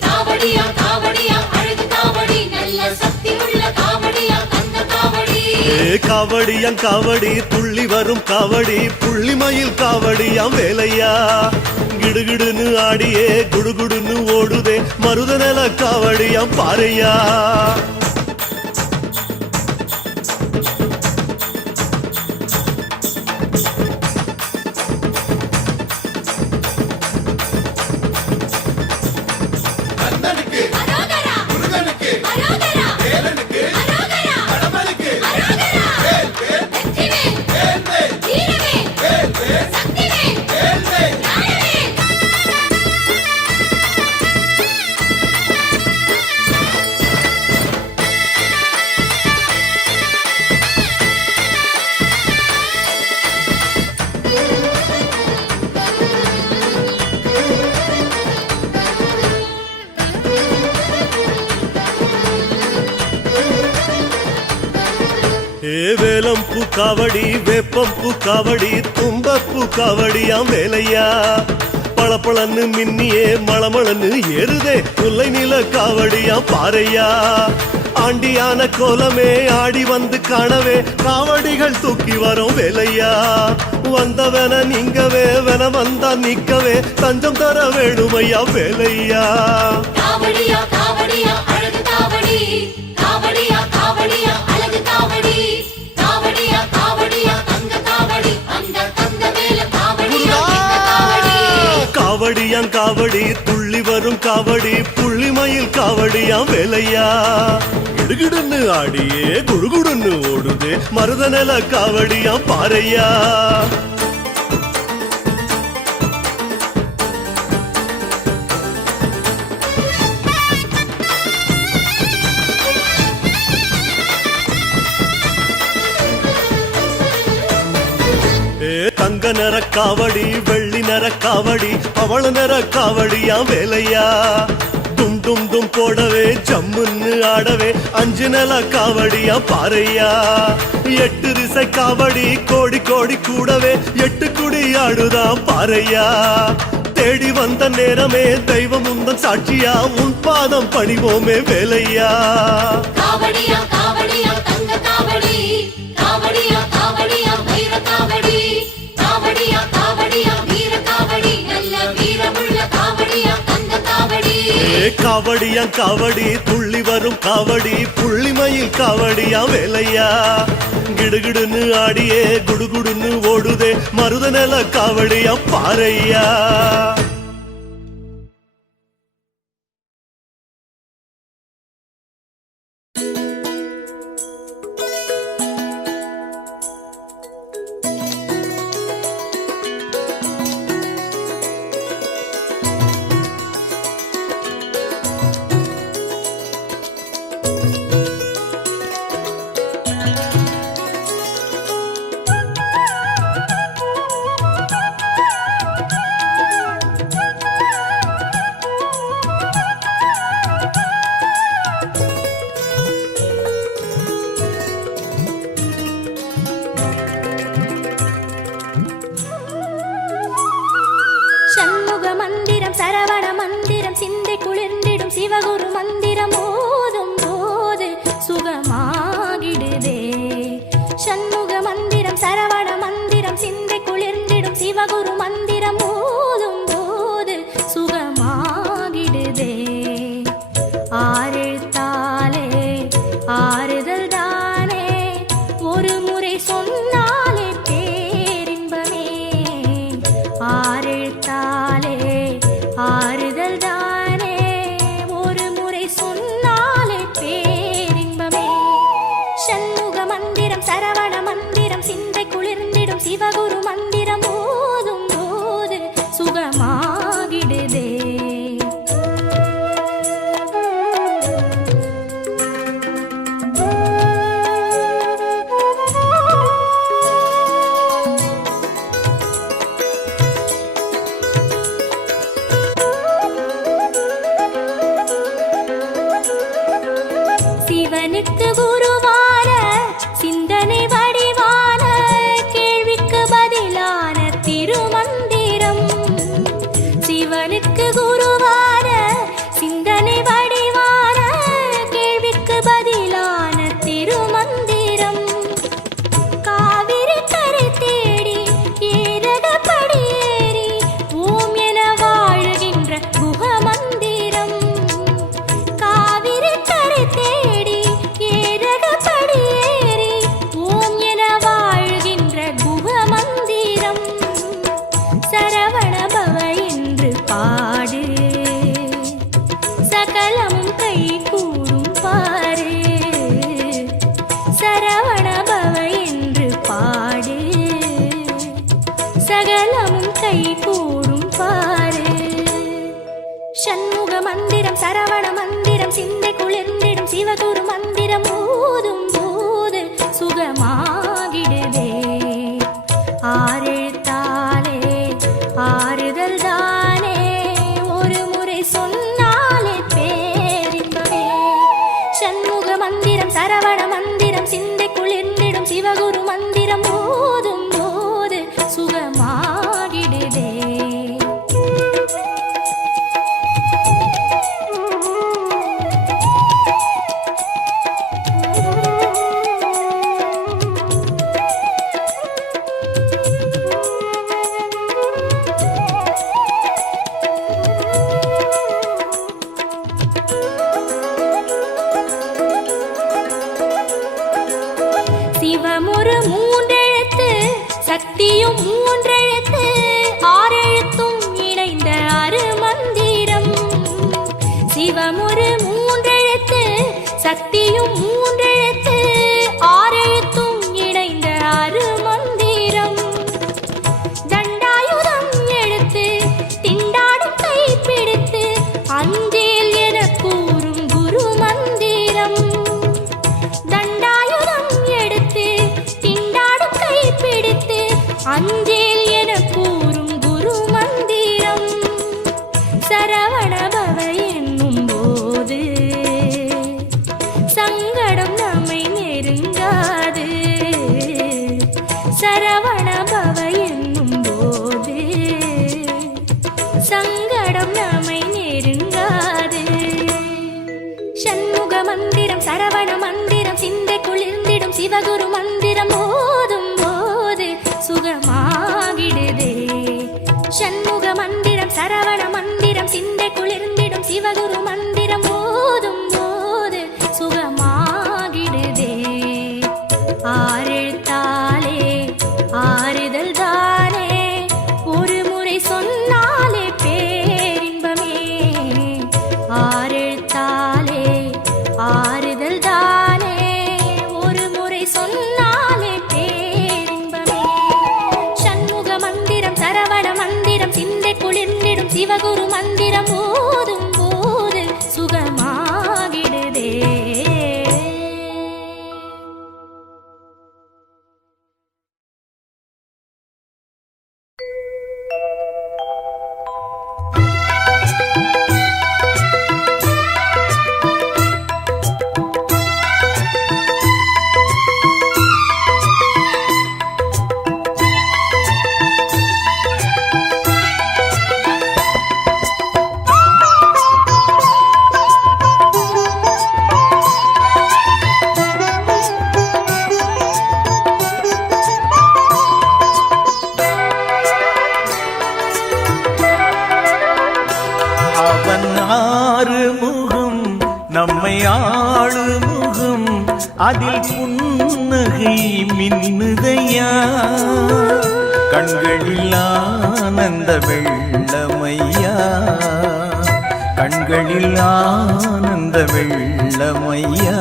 காவடியா காவடியா அழகு காவடி நல்ல சக்தி உள்ள காவடியா கந்த காவடி காவடியாம் காவடி துள்ளி வரும் காவடி புள்ளிமயில் காவடியாம் வேலையா கிடுகிடுன்னு ஆடியே குடுகுடுன்னு ஓடுதே மருதநல காவடியாம் பாறையா கண்ணனுக்கு அரோகரா முருகனுக்கு அரோகரா வேலனுக்கு அரோகரா கடமனுக்கு அரோகரா வேல் வேல் வெற்றிவேல் வேல் வேல் வீரவேல் வேல் வேல் சக்திவேல் வேல் வேல் ஞானவேல் வேலம்பூ காவடி வேப்பம்பூ காவடி தும்பப்பூ காவடியாம் வேலையா பளபளன்னு மின்னியே மளமளன்னு ஏறுதே முல்லை நில காவடியாம் பாறையா ஆண்டியான கோலமே ஆடி வந்து காணவே காவடிகள் தூக்கி வரும் வேலையா வந்தவன நீங்கவே வன வந்தா நிக்கவே தஞ்சம் தர வேணுமையா வேலையா காவடியா காவடியா அழகு காவடி காவடியா காவடியா அழகு காவடி காவடியா காவடியா தங்க காவடி அந்த தங்க வேல காவடியா இந்த காவடி காவடியாம் காவடி துள்ளி வரும் காவடி புள்ளிமயில் காவடியாம் வேலையா கிடுகிடுன்னு ஆடியே குடுகுடுன்னு ஓடுதே மருதநல காவடியாம் பாறையா தங்க நிற காவடி வெள்ளி நிற காவடி அவள நிற காவடியாம் வேலையா டும் டும் டும் போடவே ஜம்முன்னு ஆடவே அஞ்சு நில காவடியா பாறையா எட்டு திசை காவடி கோடி கோடி கூடவே எட்டு குடி ஆடுதாம் பாறையா தேடி வந்த நேரமே தெய்வம் உந்தன் சாட்சியா உன் பாதம் பணிவோமே வேலையா காவடியா காவடியா தங்க காவடி காவடியா காவடியா வைர காவடி காவடியா காவடியா வீர காவடி நல்ல வீரமுள்ள காவடியா கந்த காவடி காவடியாம் காவடி துள்ளி வரும் காவடி புள்ளிமயில் காவடியா வேலையா கிடுகிடுன்னு ஆடியே குடுகுடுன்னு ஓடுதே மருதநல காவடியா பாறையா சிவனுக்கு குருவான சிந்தனை வடிவான கேள்விக்கு பதிலான திருமந்திரம். சிவனுக்கு குருவான சிந்தனை வடிவான கேள்விக்கு பதிலான திருமந்திரம். காவிரி கரை தேடி ஏரகப்படியேறி ஓம் என வாழுகின்ற குஹமந்திரம். காவிரி கரை தேடி ஏரகப்படியேறி ஓம் என வாழுகின்ற குஹமந்திரம். சரவண பவ என்று பாடு சகலமும் கை கூடும் பாரு. சரவண பவ என்று பாடு சகலமும் கை கூடும் பாரு. ஷண்முக மந்திரம் சரவண மந்திரம் சிந்தை குளிர்ந்திடும் சிவகுரு மந்திரம் ஓதும் போது சுகமாகிடுதே. ஆறெழுத்தாலே ஆறுதல் தானே ஒரு முறை சொன்னாலே பேரின்பமே. ஷண்முக மந்திரம் சரவண மந்திரம் சிந்தை குளிர்ந்திடும் சிவகுரு மந்திரம் ஓதும் போது சுகமாகிடுதே. சிவம் ஒரு மூன்றெழுத்து சக்தியும் மூன்றெழுத்து ஆறெழுத்தும் இணைந்த அருமந்திரம். சிவம் ஒரு மூன்றெழுத்து சக்தியும் மூன்றெழுத்து ஆறெழுத்தும் இணைந்த அருமந்திரம். தண்டாயுதம் எடுத்து திண்டாடும் கை பிடித்து அஞ்சேல் என கூறும் குரு மந்திரம். தண்டாயுதம் எடுத்து திண்டாடும் கை பிடித்து அஞ்சேல் என கூறும் குரு மந்திரம். சரவண பவ என்னும் போது சங்கடம் நம்மை நெருங்காது. சரவண பவ என்னும் போது சங்கடம் நம்மை நெருங்காது. ஷண்முக மந்திரம் சரவண மந்திரம் சிந்தை குளிர்ந்திடும் சிவகுரு மந்திரம் ஓதும் போது சுகமாகிடுதே. ஷண்முக மந்திரம் சரவண மந்திரம் சிந்தை குளிர்ந்திடும் சிவகுரு மந்திரம் ஓதும் போது சுகமாகிடுதே. ஆறெழுத்தாலே ஆறுதல் தானே ஒரு முறை சொன்னாலே பேரின்பமே. ஆறெழுத்தாலே ஆறுதல் தானே ஒரு முறை சொன்னாலே பேரின்பமே. ஷண்முக மந்திரம் சரவண மந்திரம் சிந்தை குளிர்ந்திடும் சிவகுரு மந்திரம் ஓதும் போது சுகமாகிடுதே. அவன் ஆறு முகம் நம்மை ஆளு முகம் அதில் புன்னகை மின்னுதையா. கண்களில் ஆனந்த வெள்ளமையா கண்களில் ஆனந்த வெள்ளமையா.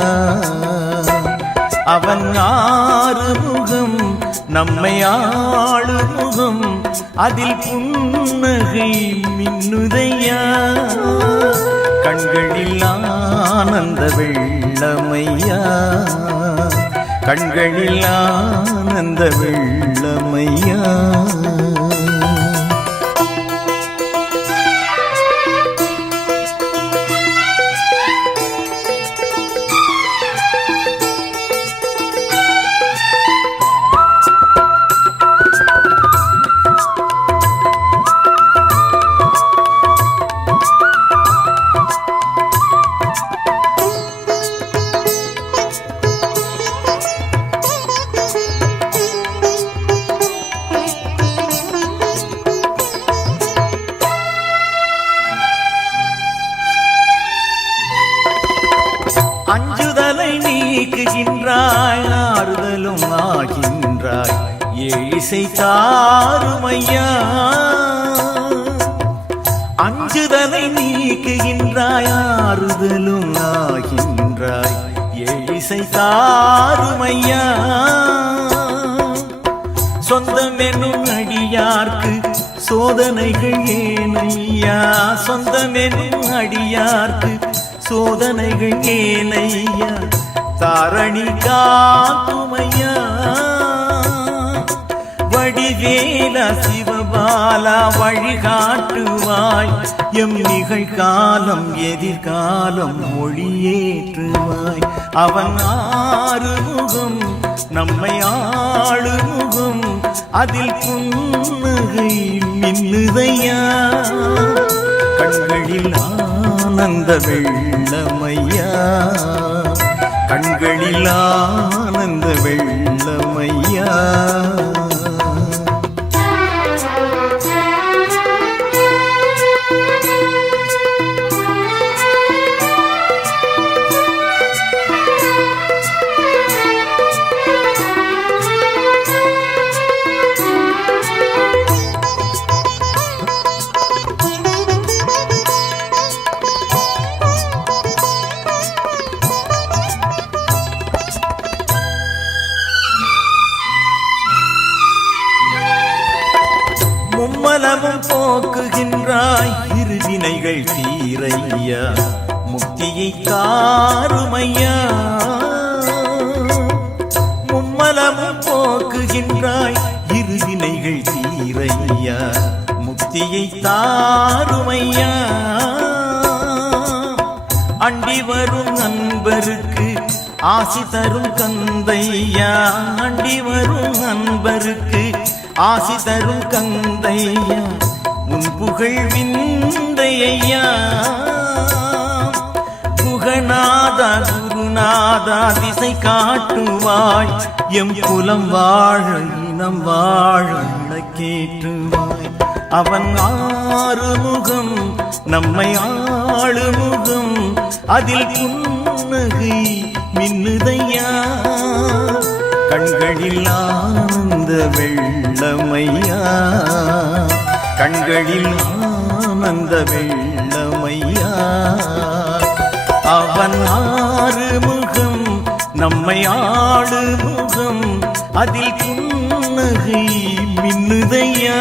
அவன் ஆறு முகம் நம்மை ஆளு முகம் அதில் புன்னகை மின்னுதையா. கண்களில் ஆனந்த வெள்ளமையா கண்களில் ஆனந்த வெள்ளமையா. நீக்குகின்றாய் ஆறுதலும் ஆகின்றாய் ஏழிசை தாருமையா அஞ்சுதலை நீக்குகின்றாய் ஆறுதலும் ஆகின்றாய் ஏழிசை தாருமையா சொந்தம் என்னும் அடியார்க்கு சோதனைகள் ஏனையா சொந்தம் என்னும் அடியார்க்கு சோதனைகள் ஏனையா தாரணி காக்குமையா வடிவேலா சிவபாலா வழிகாட்டுவாய் எம் நிகழ்காலம் எதிர்காலம் மொழியேற்றுவாய் அவன் ஆறுமுகம் நம்மை ஆளுமுகம் அதில் புன்னகை மின்னுதையா கண்களில் ஆனந்த வெள்ளமையா கண்களில் ஆனந்த வெள்ளமையா மும்மலமும் போக்குகின்றாய் இருவினைகள் தீரையா முக்தியை தாருமையா மும்மலமும் போக்குகின்றாய் இருவினைகள் தீரையா முக்தியை தாருமையா அண்டி வரும் நண்பருக்கு ஆசி தரும் கந்தையா அண்டி வரும் நண்பருக்கு ஆசி தரும் கந்தையா உன் புகழ் விந்தையா குகநாதா குருநாதா திசை காட்டுவாய் எம் குலம் வாழ இனம் வாழ கேட்டுவாய் அவன் ஆறுமுகம் நம்மை ஆளுமுகம் அதில் புன்னகை மின்னுதையா கண்களில் ஆனந்த வெள்ளமையா கண்களில் ஆனந்த வெள்ளமையா அவன் ஆறுமுகம் நம்மை ஆளுமுகம் அதில் புன்னகை மின்னுதையா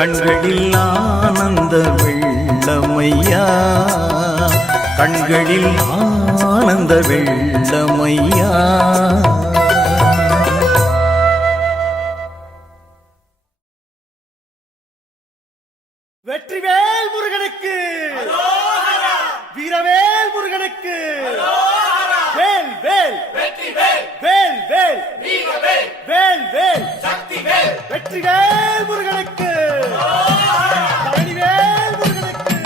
கண்களில் ஆனந்த வெள்ளமையா கண்களில் ஆனந்த வெள்ளமையா வெற்றிவேல் முருகனுக்கு வீரவேல் முருகனுக்கு வேல் வேல் வேல் வேல் வேல் வேல் வெற்றிவேல் முருகனுக்கு பழனிவேல் முருகனுக்கு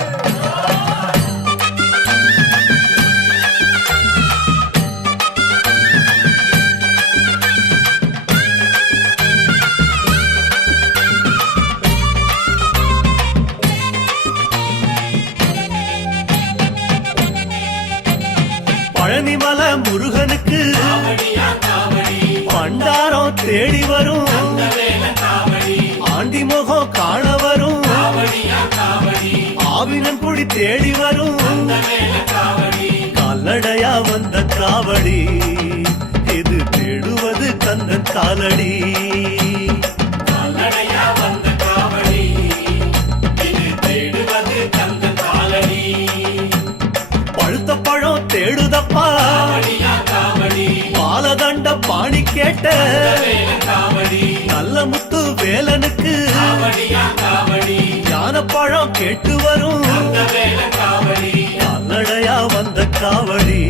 பழனிமலை முருகனுக்கு பண்டாரம் தேடி வரும் ஆண்டி முகம் காண வரும் ஆவினன் குடி தேடி வரும் கால்நடையா வந்த காவடி இது தேடுவது கந்தன் காலடி பழுத்த பழம் தேடுதப்பா பாலதண்ட பாணி கேட்ட நல்ல முத்து வேலனுக்கு ஞானப்பழம் கேட்டு வரும் கால்நடையா வந்த காவடி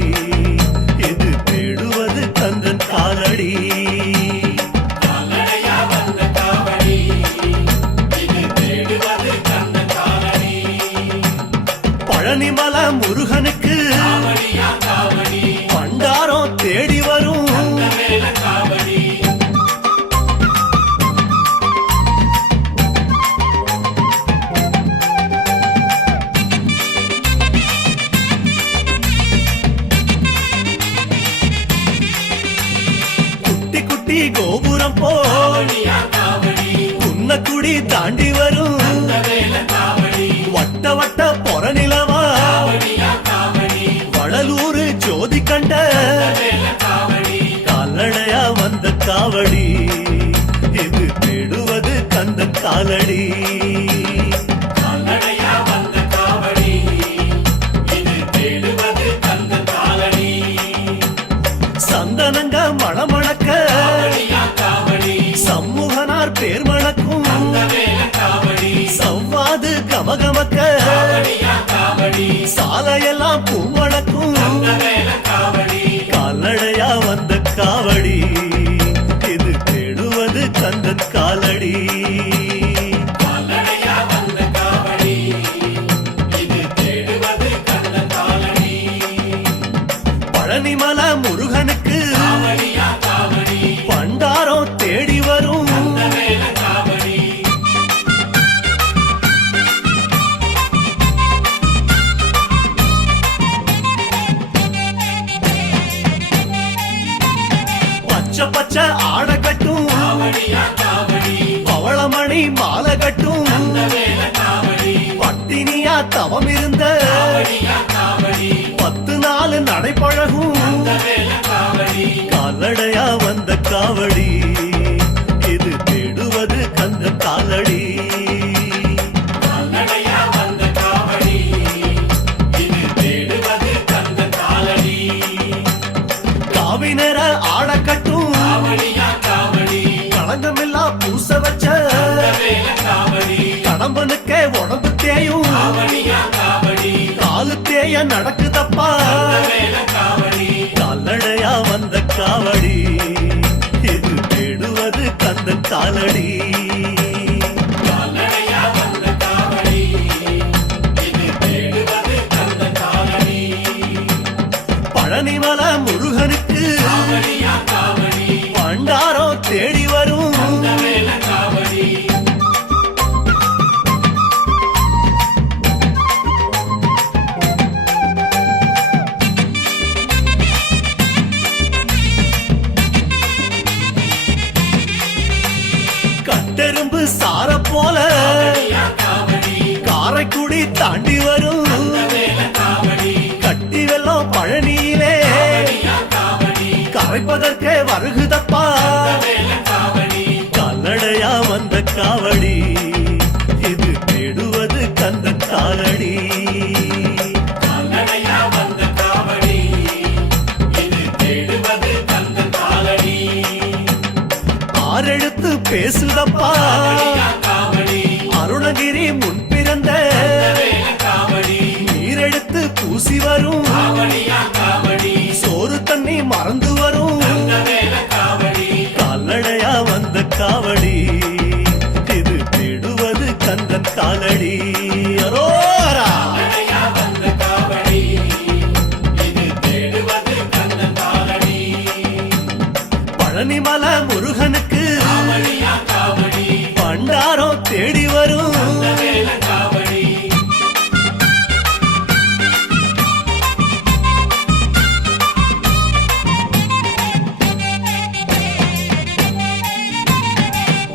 இது தேடுவது கந்தன் காலடி பழனிமலை முருகனுக்கு பண்டாரம் தேடி வரும் ஊட்டி கோபுரம் போ குன்னக்குடி தாண்டி வரும் வட்ட வட்ட பொறநிலவா வடலூர் ஜோதி கண்ட கால்நடையா வந்த காவடி இது தேடுவது கந்த காலடி சந்தனங்க மணமணக்க சம்முகனார் பேர் மணக்கும் சவ்வாது கமகமக்க சாலையெல்லாம் பூமணக்கும் கால்நடையா வந்த காவடி இது தேடுவது கந்தன் காலடி பழனிமல முருகனுக்கு பண்டாரம் தேடி வரும் பச்சை பச்சை ஆடை கட்டும் பவளமணி மாலை கட்டும் பட்டினியா தவம் இருந்த 10 நாள் நடைபழகும் கால்நடையா வந்த காவடி இது தேடுவது கந்த காலடி காவினர ஆடக்கட்டும் களங்கமில்லா பூச வச்ச கடம்பனுக்கே உடம்பு தேயும் காலு தேய நடக்குதப்பா கால்நடையா வந்த காவடி இது தேடுவது கந்த காலடி பழனிமல முருகனுக்கு பண்டாரம் தேடி வரும் கட்டெரும்பு சார போல காரைக்குடி தாண்டி வரும் கட்டி வெள்ளம் பழனியிலே கரைப்பதற்கே வருகுதப்பா கால்நடையா வந்த காவடி இது தேடுவது கந்த காலடி ஆரெடுத்து பேசுதப்பா அருணகிரி முன் பிறந்த நீரெடுத்து பூசி வரும் சோறு தண்ணி மறந்து வரும் கால்நடையா வந்த காவடி இது தேடுவது கந்தன் காலடி அரோரா பழனிமல முருகனுக்கு பண்டாரம் தேடி வரும்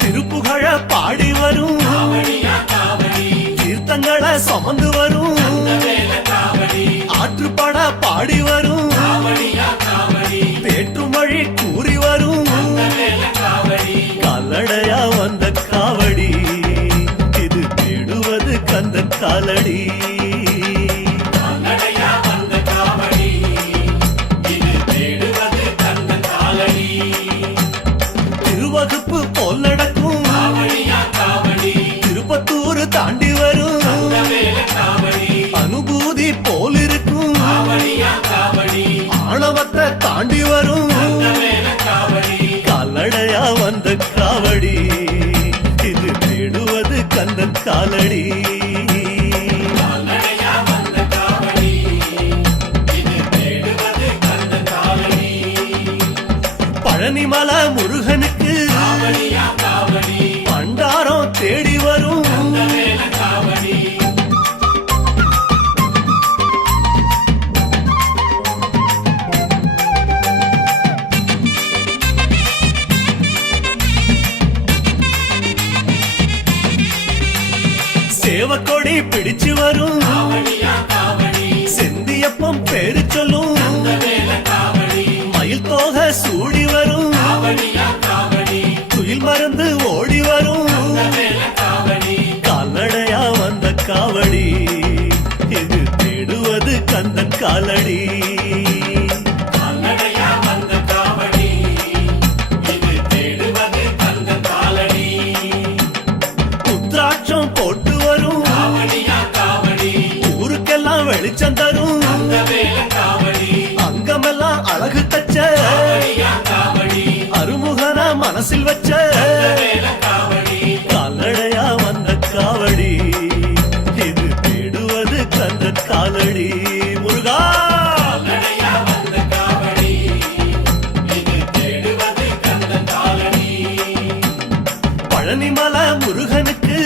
திருப்புகழ பாடி வரும் தீர்த்தங்களை சுமந்து வரும் ஆற்றுப்பட பாடி வரும் வேற்றுமொழி கூறி வரும் கால்நடையா வந்த காவடி இது தேடுவது கந்த காலடி திருவகுப்பு போல் நடக்கும் திருப்பத்தூர் தாண்டி வரும் அனுபூதி போல் இருக்கும் ஆணவத்தை தாண்டி வரும் கால்நடையா வந்த காவடி இது தேடுவது கந்தன் காலடி பழனிமல முருகனுக்கு பண்டாரம் தேடி வரும் சேவக்கொடி பிடிச்சு வரும் செந்தியப்பம் பேரு சொல்லும் மயில் தோகை சூடி வரும் துயில் மருந்து ஓடி வரும் கால்நடையா வந்த காவடி இது தேடுவது கந்தன் காலடி உத்ராட்சம் போட்டு வரும் ஊருக்கெல்லாம் வெளிச்சம் தரும் அங்கமெல்லாம் அழகு தச்ச அருமுகன மனசில் வச்ச கால்நடையா வந்த காவடி இது தேடுவது கந்தன் காலடி முருகா பழனிமலை முருகனுக்கு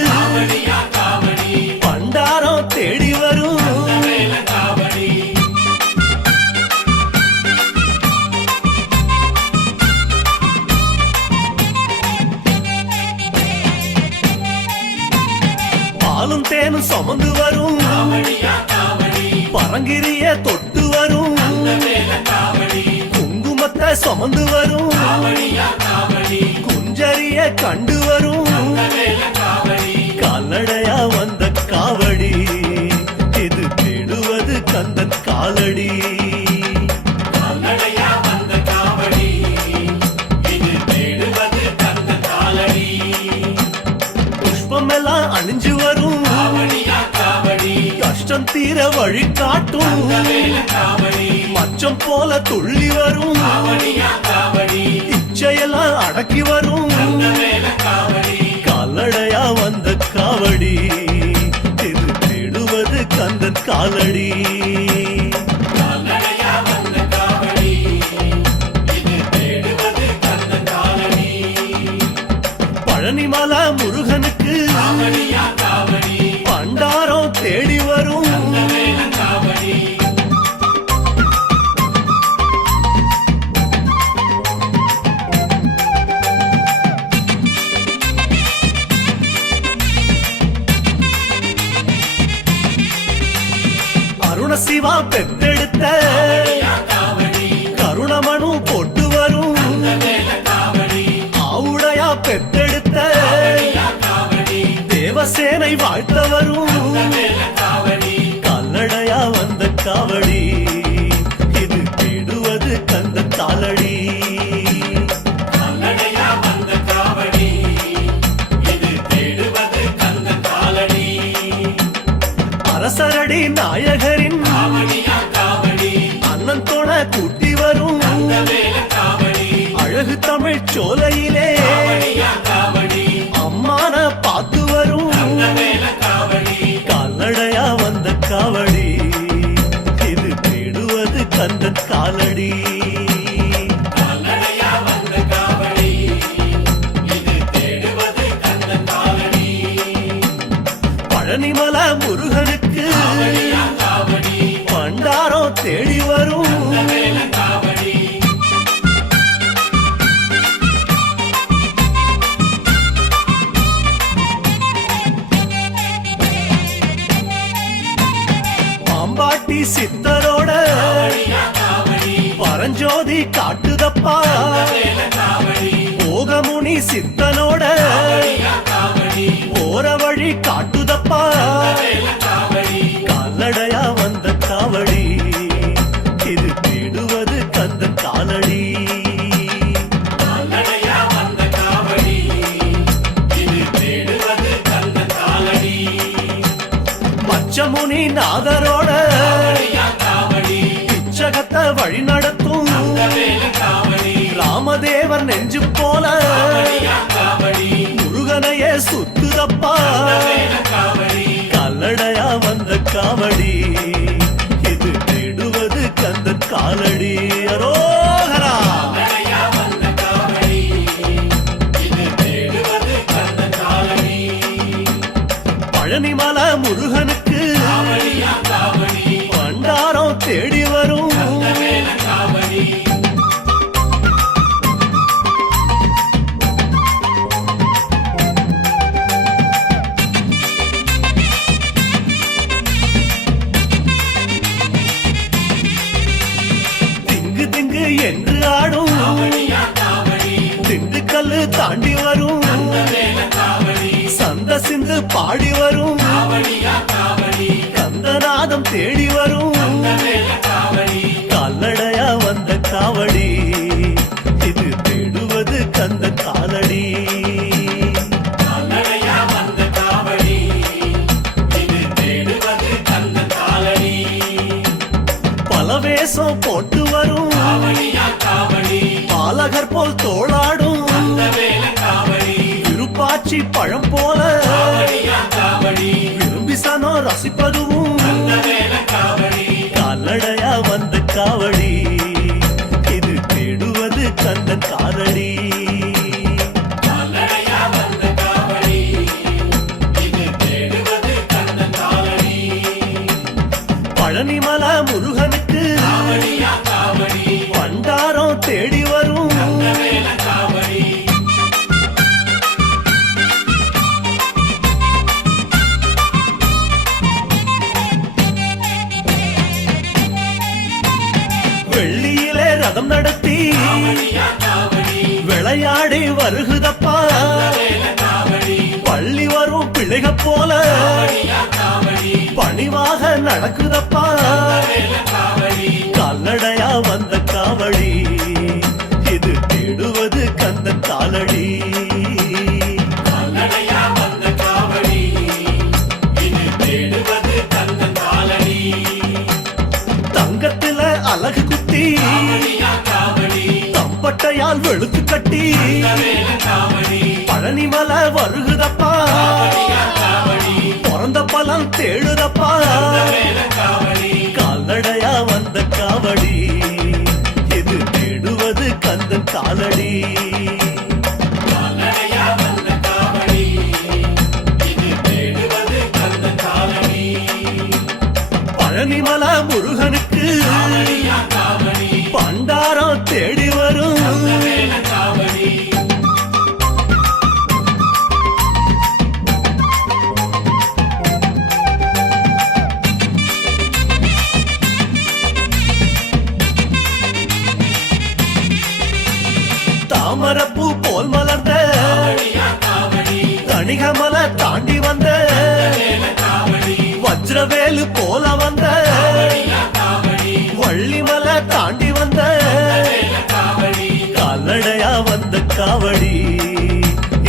பண்டாரம் தேடி வரும் பாலும் தேனும் சுமந்து வரும் பரங்கிரிய தொட்டு வரும் குங்குமத்தை சுமந்து வரும் குஞ்சரிய கண்டு வரும் கால்நடையா வந்த காவடி இது தேடுவது கந்தன் காலடி புஷ்பமெல்லாம் அணிஞ்சு வரும் கஷ்டம் தீர வழி காட்டும் மச்சம் போல துள்ளி வரும் இச்சையெல்லாம் அடக்கி வரும் கால்நடையா வந்த காவடி இது தேடுவது கந்தன் காலடி பழனிமலை முருகனுக்கு பண்டாரம் தேடி வரும் அருண சிவா பெத்தெடுத்த கருணமனு போட்டு வரும் ஆவுடையா பெத்தெடுத்த தேவசேனை வாழ்த்த வரும் கால்நடையா வந்த காவடி இது தேடுவது கந்தன் காலடி அரசரடி நாயகரின் அண்ணன் தோண கூட்டி வரும் அழகு தமிழ் சோலையிலே அம்மான பார்த்து வரும் கால்நடையா வந்த காவடி இது தேடுவது கந்தன் காலடி பழனிமலை முருகனுக்கு பண்டாரம் தேடி வரும் பாம்பாட்டி சித்தரோட பரஞ்சோதி காட்டுதப்பா போகமுனி சித்தனோட போற வழி காட்டுதப்பா கால்நடையா வந்த காவடி இது தேடுவது கந்தன் காலடி மச்சமுனி நாதரோட பிச்சகத்தை வழி நடத்தும் ராமதேவர் நெஞ்சு போல முருகனையே சுத்துதப்பா கால்நடையா வந்த காவடி இது தேடுவது கந்தன் காலடி அரோகரா பழனிமலை முருகனுக்கு பண்டாரம் தேடி வரும் என்று ஆடும் திண்டுக்கல்லு தாண்டி வரும் சந்த சிந்து பாடி வரும் கந்தநாதம் தேடி வரும் கால்நடையா வந்த காவடி இது தேடுவது கந்த காலடி பல வேஷம் போட்டு வரும் பாலகர் போல் தோளாடும் விருப்பாச்சி பழம் போல விரும்பி சனோ ரசிப்பதுவும் கால்நடையா வந்த காவடி இது தேடுவது கந்த காலடி பழனிமல முருகனுக்கு பண்டாரம் தேடி வரும் வெள்ளியிலே ரதம் நடத்தி விளையாடி வருகுதப்பா பள்ளி வரும் பிள்ளைக போல பணிவாக நடக்குதப்பா கால்நடையா வந்த காவடி இது தேடுவது கந்த காலடி தங்கத்துல அழகு குத்தி தம்பட்டையால் வெளுத்து கட்டி பழனிமலை வருகுதப்பா பிறந்த பலன் தேடுதப்பா கால்நடையா வந்த காவடி இது தேடுவது கந்த காலடி பழனிமல முருகனுக்கு பண்டாரம் தேடி வரும் தாமரப்பூ போல் மலர்ந்த தணிகமல தாண்டி வந்த வஜ்ரவேலு போல வந்த வள்ளிமல தாண்டி வந்த கால்நடையா வந்த காவடி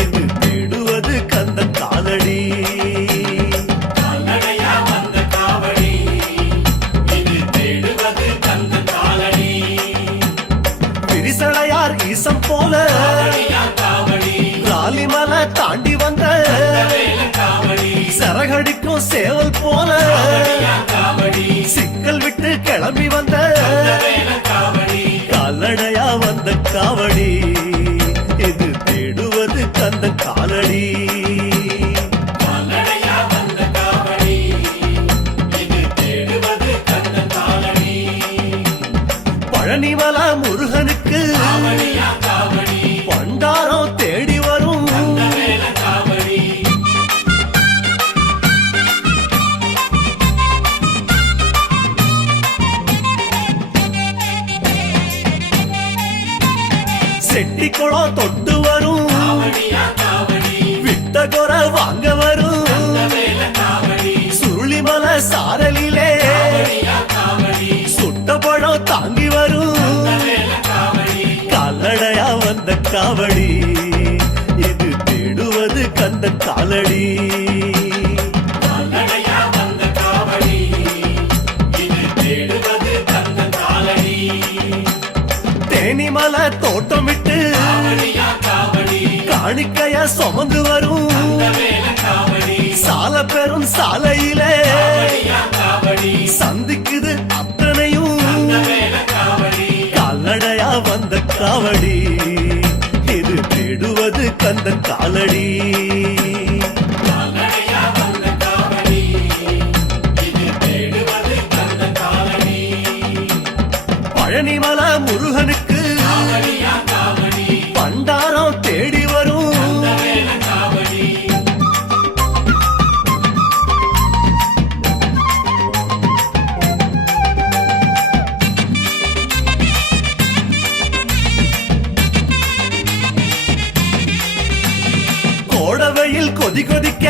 இது தேடுவது கந்த காலடி விரிசலையார் ஈசம் போல ராலிமல தாண்டி வந்த சரகடிக்கும் சேவல் போல சிக்கல் விட்டு கிளம்பி வந்த கால்நடையா வந்த காவடி இது தேடுவது கந்த காலடி பழனிமல முருகனுக்கு பண்டாரம் தேடி வரும் செட்டி குளம் தொட்டு வரும் விட்ட குறை வாங்க வரும் சுருளிமல சாரலிலே சுட்ட பழம் தாங்கி வரும் கால்நடையா வந்த காவடி இது தேடுவது கந்த காலடி தேனிமல தோட்டமிட்டு காணிக்கைய சுமந்து வரும் சால பெரும் சாலையிலே சந்திக்குது அத்தனையும் கால்நடையா வந்த காவடி இது தேடுவது கந்த காலடி பழனிமல முருகனுக்கு பண்டாரம் தேடி வரும் கொதி கொதிக்க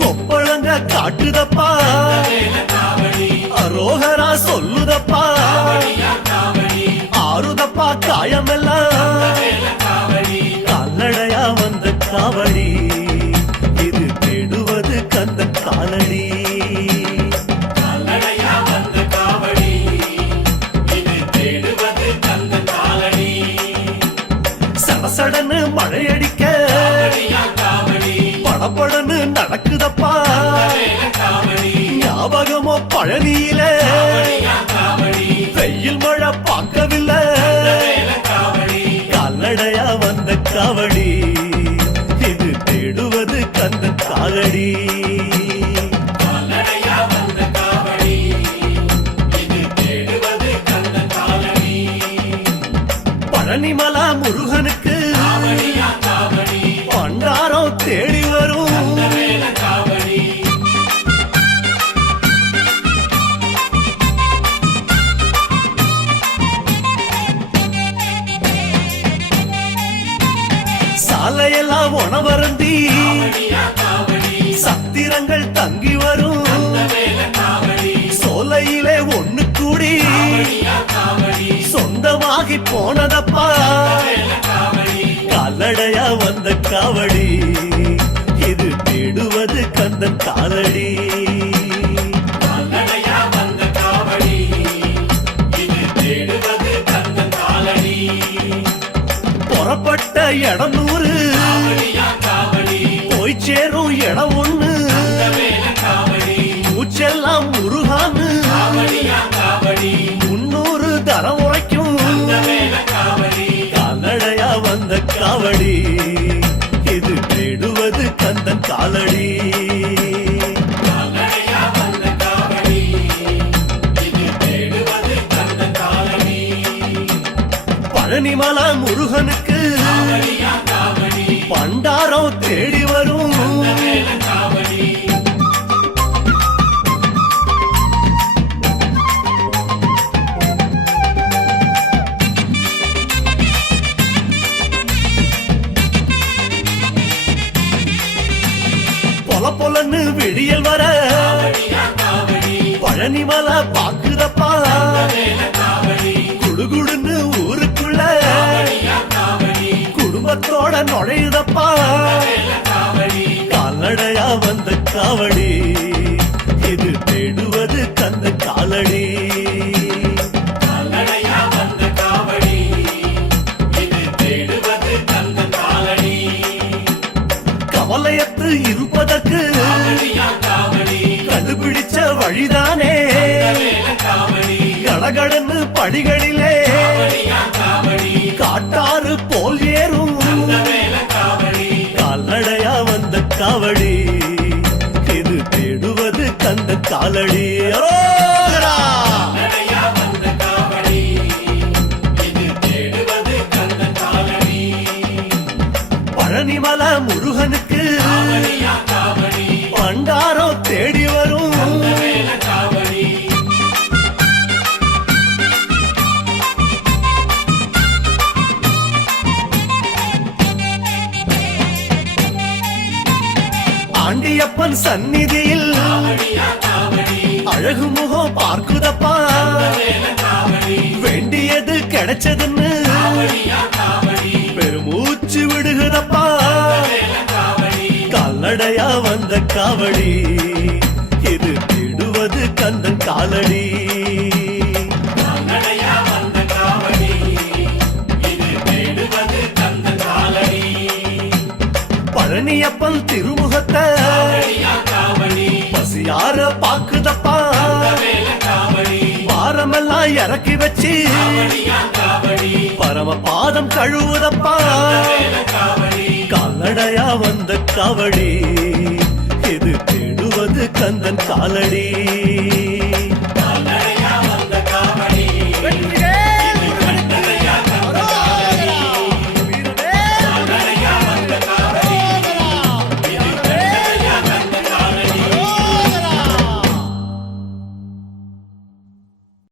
கொப்பளங்க காட்டுதப்பா அரோகரா சொல்லுதப்பா ஆறுதப்பா காயமெல்லாம் கால்நடையா வந்த காவடி இது தேடுவது கந்த காலடி சடசடன்னு மழையடிக்க படபடன்னு நடக்குதப்பா ஞாபகமோ பழனியில வெயில் மழை பார்க்கவில்லை கால்நடையா வந்த காவடி இது தேடுவது கந்த காலடி பழனிமலா முருகனுக்கு பண்டாரம் தேடி வரும் சாலையெல்லாம் உணவருந்தி சத்திரங்கள் தங்கி வரும் சோலையிலே ஒண்ணு கூடி சொந்தமாகி போனதப்பா கால்நடையா வந்த காவடி இது தேடுவது கந்தன் காலடி புறப்பட்ட இடம் 100 போய் சேரும் இடம் 1 மூச்செல்லாம் முருகான்னு 300 தரம் உரைக்கும் கால்நடையா வந்த காவடி இது தேடுவது கந்தன் காலடி பழனிமலா முருகனுக்கு பண்டாரம் தேடி வரும் பொல பொலன்னு விடியல் வர பழனிமலா பாக்குதப்பா குடுகுடுன்னு ஊருக்குள்ள குடும்பத்தோட நுழையுதப்பா கால்நடையா வந்த காவடி இது தேடுவது கந்த காலடி கவலையத்து இருப்பதற்கு கண்டுபிடிச்ச வழிதானே கடகடன்னு படிகளிலே காட்டாறு போல் ஏறும் கால்நடையா வந்த காவடி இது தேடுவது கந்த காலடி அரோகரா! பழனிமலா முருகனுக்கு பண்டாரம் தேடி வரும் ஆண்டியப்பன் சந்நிதியில் அழகு முகம் பார்க்குதப்பா வேண்டியது கிடைச்சதுன்னு பெருமூச்சு விடுகிறப்பா கால்நடையா வந்த காவடி இது தேடுவது கந்தன் காலடி பழனியப்பன் திருமுகத்தை பசியார பாக்குதப்பா பாரமெல்லாம் இறக்கி வச்சு பரம பாதம் கழுவுதப்பா கால்நடையா வந்த காவடி இது தேடுவது கந்தன் காலடி